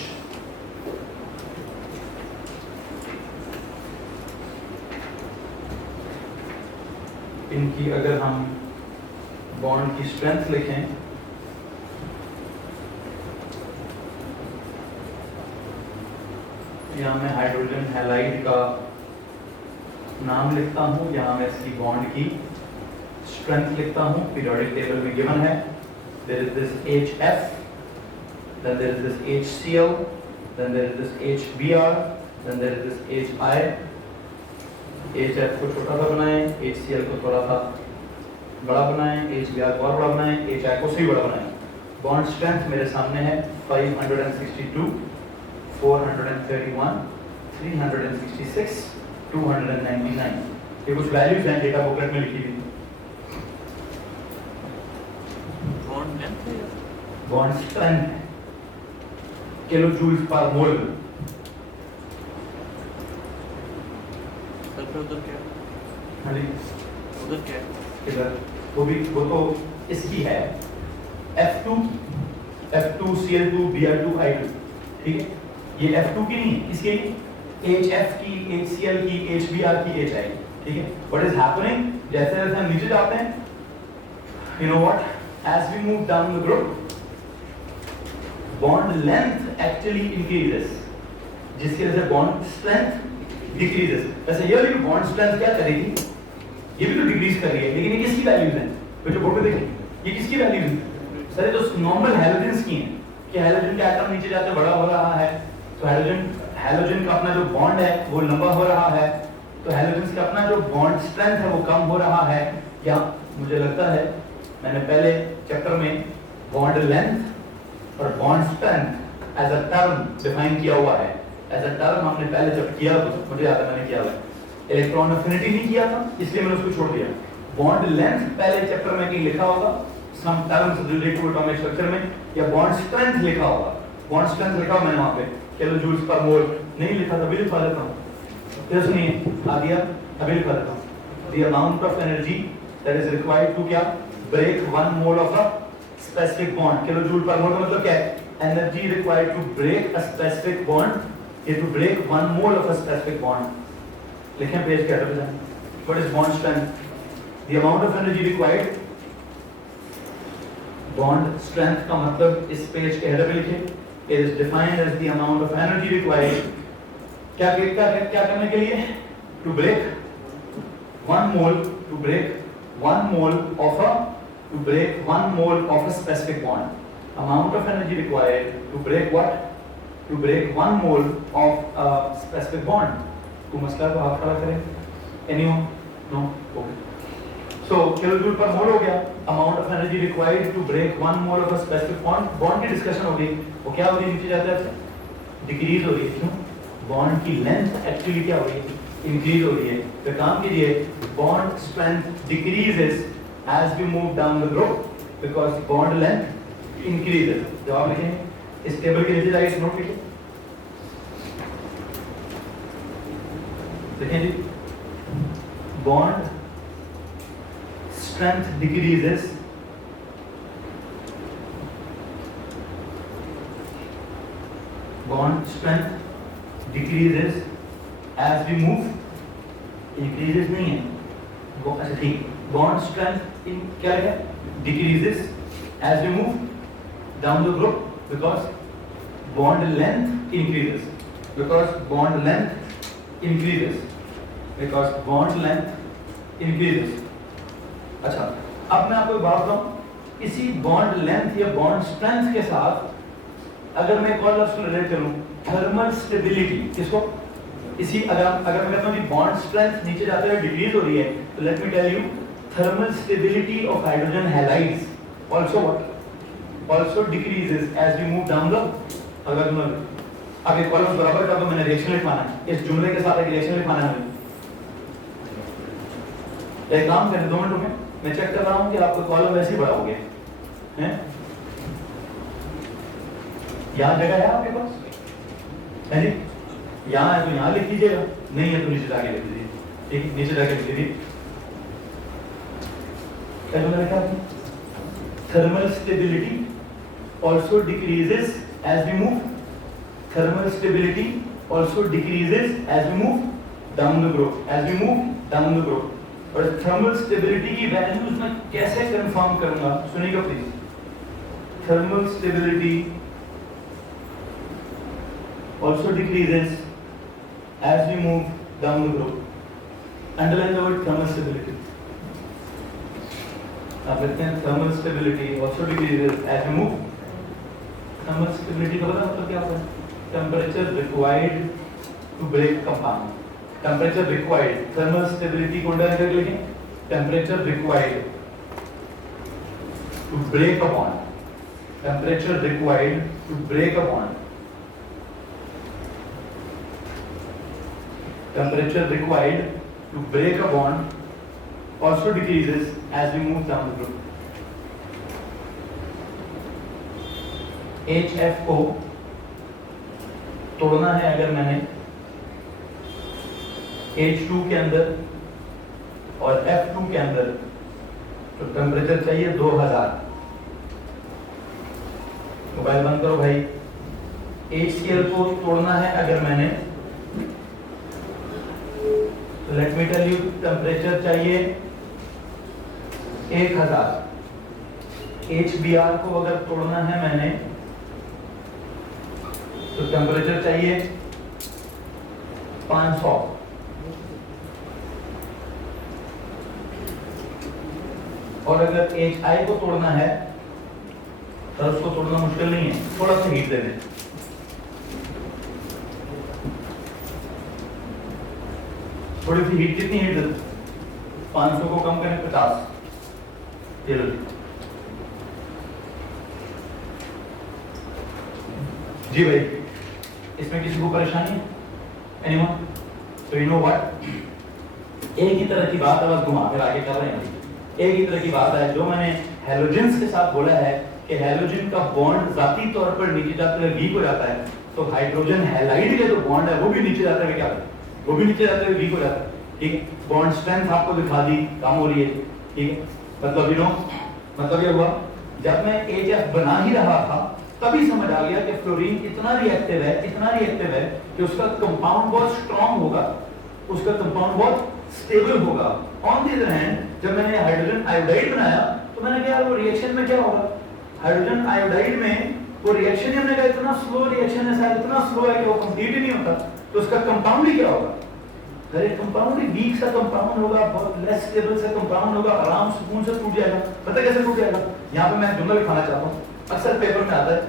इनकी अगर हम बॉन्ड की स्ट्रेंथ लिखें, यहां मैं हाइड्रोजन हैलाइड का नाम लिखता हूं, यहां मैं इसकी बॉन्ड की स्ट्रेंथ लिखता हूं, पीरियोडिक टेबल में गिवन है, there is this HF, then there is this HCl, then there is this HBr, then there is this HI। HF को छोटा सा बनाएं, HCl को थोड़ा सा बड़ा बनाएं, HBr को और बड़ा बनाएं, HI को सही बड़ा बनाएं। बॉन्ड स्ट्रेंथ मेरे सामने है 562, 431, 366, 299। ये कुछ वैल्यूज हैं डेटा बुकलेट में लिखी हुई। Bond strength kilo joules per मोल। उधर क्या, हाँ जी उधर क्या इधर वो तो इसकी है F2 Cl2 Br2 I2, ठीक है, ये F2 की नहीं, इसके HF की, HCl की, HBr की, HI, ठीक है। व्हाट इज हैपनिंग, जैसे जैसे हम नीचे जाते हैं, you know what, as we move down the group bond length actually increases, जिसकी वजह से bond strength decreases। वैसे ये वाली bond strength क्या करेगी, ये भी तो डिक्रीज कर रही है, लेकिन ये किसकी वैल्यूज हैं, जो बोर्ड पे देखें, ये किसकी वैल्यूज हैं, सर ये तो नॉर्मल हैलोजन्स की हैं, कि हैलोजन का एटम नीचे जाते बड़ा हो रहा है, तो हैलोजन का अपना जो बॉन्ड है वो लंबा हो रहा है, तो हैलोजन का अपना जो बॉन्ड स्ट्रेंथ है वो कम हो रहा है। क्या मुझे लगता है मैंने पहले चैप्टर में बॉन्ड लेंथ और bond strength as a term define किया हुआ है, एज अ टर्म हमने पहले जब किया तो मुझे याद है मैंने किया हुआ, इलेक्ट्रॉन अफिनिटी नहीं किया था इसलिए मैंने उसको छोड़ दिया। बॉन्ड लेंथ पहले चैप्टर में कहीं लिखा होगा, some terms related to atomic structure में, या बॉन्ड स्ट्रेंथ लिखा होगा, बॉन्ड स्ट्रेंथ लिखा मैंने वहां पे, किलो जूल्स पर मोल नहीं लिखा था, भी लिखा देता हूं, फिर सुनिए आ गया, अभी लिखा देता हूं, the amount of energy that is required to क्या break 1 mole of a specific bond, kilo joule per mole का मतलब क्या है, energy required to break a specific bond, ये to break 1 mole of a specific bond. लिखें page के header पे, what is bond strength, the amount of energy required, bond strength का मतलब इस पेज के हेडर में लिखे, is defined as the amount of energy required क्या करने के लिए, to break 1 mole, to break 1 mole of a specific bond. Amount of energy required to break what? To break 1 mole of a specific bond. कोई मसला तो हाथ खड़ा करें? Anyone? No? Okay. So kilojoule per mole हो गया. Amount of energy required to break 1 mole of a specific bond. Bond की discussion हो गई. वो क्या हो रही है, नीचे जाता है, डिक्रीज हो रही है. क्यों? बॉन्ड की लेंथ एक्चुअली क्या हो रही है, इंक्रीज हो रही है. तो काम कीजिए, bond strength decreases as we move down the group because bond length increases. जवाब लिखेंगे इस टेबल के नीचे जाइए, नोट कीजिए. देखिए जी, bond strength decreases bond strength decreases as we move, increases नहीं है, अच्छा ठीक, bond strength in क्या है, decreases as we move down the group because bond length increases, because bond length increases, because bond length increases. अच्छा, अब मैं आपको एक बात बताऊं, इसी bond length या bond strength के साथ अगर मैं एक और लफ्ज़ रिलेट करूं, थर्मल स्टेबिलिटी, किसको, इसी अगर मैं कहता हूं कि बॉन्ड स्ट्रेंथ नीचे जाते हुए डिक्रीज हो रही है, तो let me tell you, thermal stability of hydrogen halides also what, also decreases as we move down the, अगर मैं अब एक कॉलम बराबर का तो मैंने रिएक्शन लिखवाना है, इस जुमले के साथ एक रिएक्शन लिखवाना है. एक काम करें, 2 मिनट रुकें, मैं चेक कर रहा हूं कि आपको कॉलम वैसे ही बढ़ाओगे हैं. यहाँ जगह है आपके पास, है जी, यहाँ है तो यहाँ लिख लीजिएगा, नहीं है तो नीचे जाके लिख लीजिए. ठीक, नीचे जाके लिख लीजिए. क्या बोला लिखा आपने, thermal stability also decreases as we move, thermal stability also decreases as we move down the group, as we move down the group. और थर्मल स्टेबिलिटी की वैल्यूज मैं कैसे कंफर्म करूंगा, सुनिएगा please. Thermal stability also decreases as we move down the group. Underline the word thermal stability. आप लिखते हैं thermal stability also decreases as we move. Thermal stability का मतलब क्या होता है? Temperature required to break compound. Temperature required. Thermal stability को under करके लिखें. Temperature required to break a bond. Temperature required to break a bond. Temperature required to break a bond also decreases as we move down the group. HF को तोड़ना है अगर मैंने H2 के अंदर और F2 के अंदर, तो टेम्परेचर चाहिए 2000. मोबाइल बंद करो भाई. HCl को तोड़ना है अगर मैंने, let me tell you, temperature चाहिए 1000. HBr को अगर तोड़ना है मैंने, तो टेम्परेचर चाहिए 500. और अगर HI को तोड़ना है तो उसको तोड़ना मुश्किल नहीं है, थोड़ा सा हीट दे दें. थोड़ी सी हीट, कितनी हीट देते, 500 को कम करें 50. ये लो जी भाई, इसमें किसी को परेशानी है? Anyone? So you know what, एक ही तरह की बात आवाज घुमा फिर आगे कर रहे हैं. एक ही तरह की बात है जो मैंने हैलोजेंस के साथ बोला है कि हैलोजन का बॉन्ड जाती तौर पर नीचे जाते हुए वीक हो जाता है, तो हाइड्रोजन हैलाइड का जो बॉन्ड है वो भी नीचे जाते हुए क्या है, वो भी नीचे जाते हुए वीक हो जाता है. ठीक, बॉन्ड स्ट्रेंथ आपको दिखा दी, कम हो रही है. ठीक है, मतलब यू नो, मतलब ये हुआ जब मैं HF बना ही रहा था तभी समझ आ गया कि फ्लोरीन इतना रिएक्टिव है कि उसका कंपाउंड बहुत स्ट्रांग होगा, उसका कंपाउंड बहुत स्टेबल होगा. ऑन द अदर हैंड जब मैंने हाइड्रोजन आयोडाइड बनाया तो मैंने कहा यार वो रिएक्शन में क्या होगा, हाइड्रोजन आयोडाइड में वो रिएक्शन ही हमने कहा इतना स्लो रिएक्शन है, शायद इतना स्लो है कि वो कंप्लीट ही नहीं होता, तो उसका कंपाउंड ही क्या होगा, अरे कंपाउंड ही वीक सा कंपाउंड होगा, बहुत लेस स्टेबल सा कंपाउंड होगा, आराम सुकून से टूट जाएगा। पता कैसे टूट जाएगा, यहाँ पे मैं जुमला लिखाना चाहता हूँ, अक्सर पेपर में आता है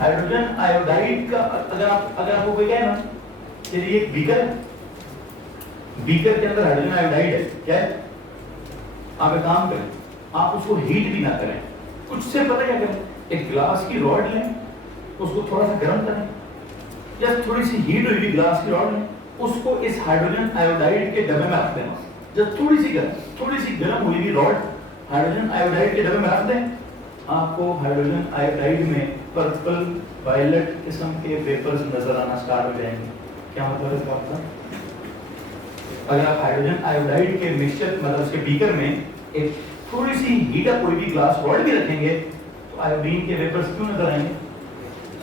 हाइड्रोजन आयोडाइड का, अगर आपको कोई कहे ना कि ये एक बीकर है, बीकर के अंदर हाइड्रोजन आयोडाइड है, क्या है, आप एक काम करें, आप उसको हीट भी ना करें, उससे पता क्या करें, एक गिलास की रॉड लें, उसको थोड़ा सा गर्म करें, या थोड़ी सी हीट हुई हुई गिलास की रॉड लें, उसको इस हाइड्रोजन आयोडाइड के डब्बे में रख देना, जब थोड़ी सी गर्म हुई हुई रॉड हाइड्रोजन आयोडाइड के डब्बे में रख दें, आपको हाइड्रोजन आयोडाइड में पर्पल वायलेट किस्म के वेपर्स नजर आना स्टार्ट हो जाएंगे। क्या मतलब है इसका मतलब, अगर आप हाइड्रोजन आयोडाइड के मिक्सचर मतलब उसके बीकर में एक थोड़ी सी हीट अप हुई हुई ग्लास रॉड भी रखेंगे तो आयोडीन के वेपर्स क्यों नजर आएंगे,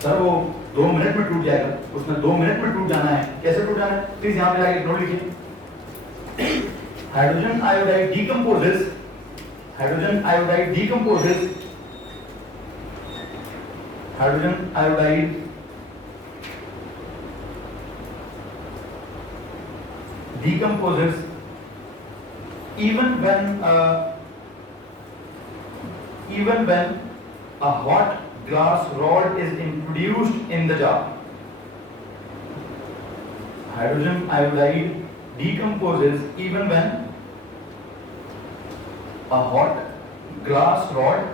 सर वो 2 मिनट में टूट जाएगा, उसमें 2 मिनट में टूट जाना है, कैसे टूट जाना है, प्लीज यहाँ पे आगे नोट लिखिए, hydrogen iodide decomposes, hydrogen iodide decomposes, hydrogen iodide decomposes even when a hot glass rod is introduced in the jar. Hydrogen iodide decomposes even when a hot glass rod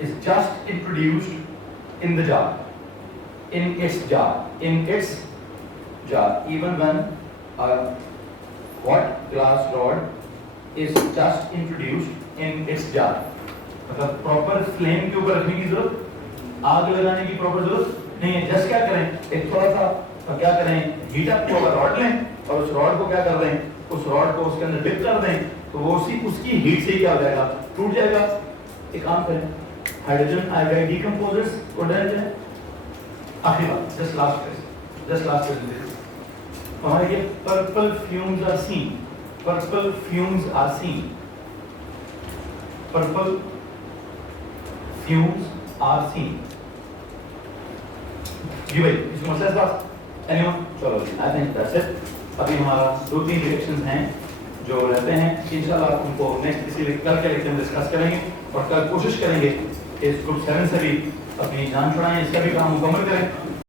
is just introduced in the jar, in its jar, even when a hot glass rod is just introduced in its jar. मतलब proper flame के ऊपर रखने की जरूरत, आग लगाने की proper जरूरत नहीं है, जस्ट क्या करें, एक थोड़ा सा क्या करें, हीट अप को रॉड लें और उस रॉड को क्या कर दें, उस रॉड को उसके अंदर डिप कर दें, तो वो उसकी हीट से क्या हो जाएगा, टूट जाएगा। एक काम करें, हाइड्रोजन आयोडाइड डीकंपोजेस को डर जाए, आखिरी बात, जस्ट लास्ट फेज हमारे ये purple fumes are seen, purple fumes are seen, purple fumes are seen, जी भाई इसको मसला इस बात, एनीवन, चलो आई थिंक दैट्स इट। अभी हमारा 2-3 रिएक्शंस हैं जो रहते हैं, इंशाल्लाह उनको नेक्स्ट किसी कल के लेक्चर में डिस्कस करेंगे और कल कोशिश करेंगे कि इस ग्रुप 7 से भी अपनी जान छुड़ाएं, इसका भी काम मुकम्मल करें।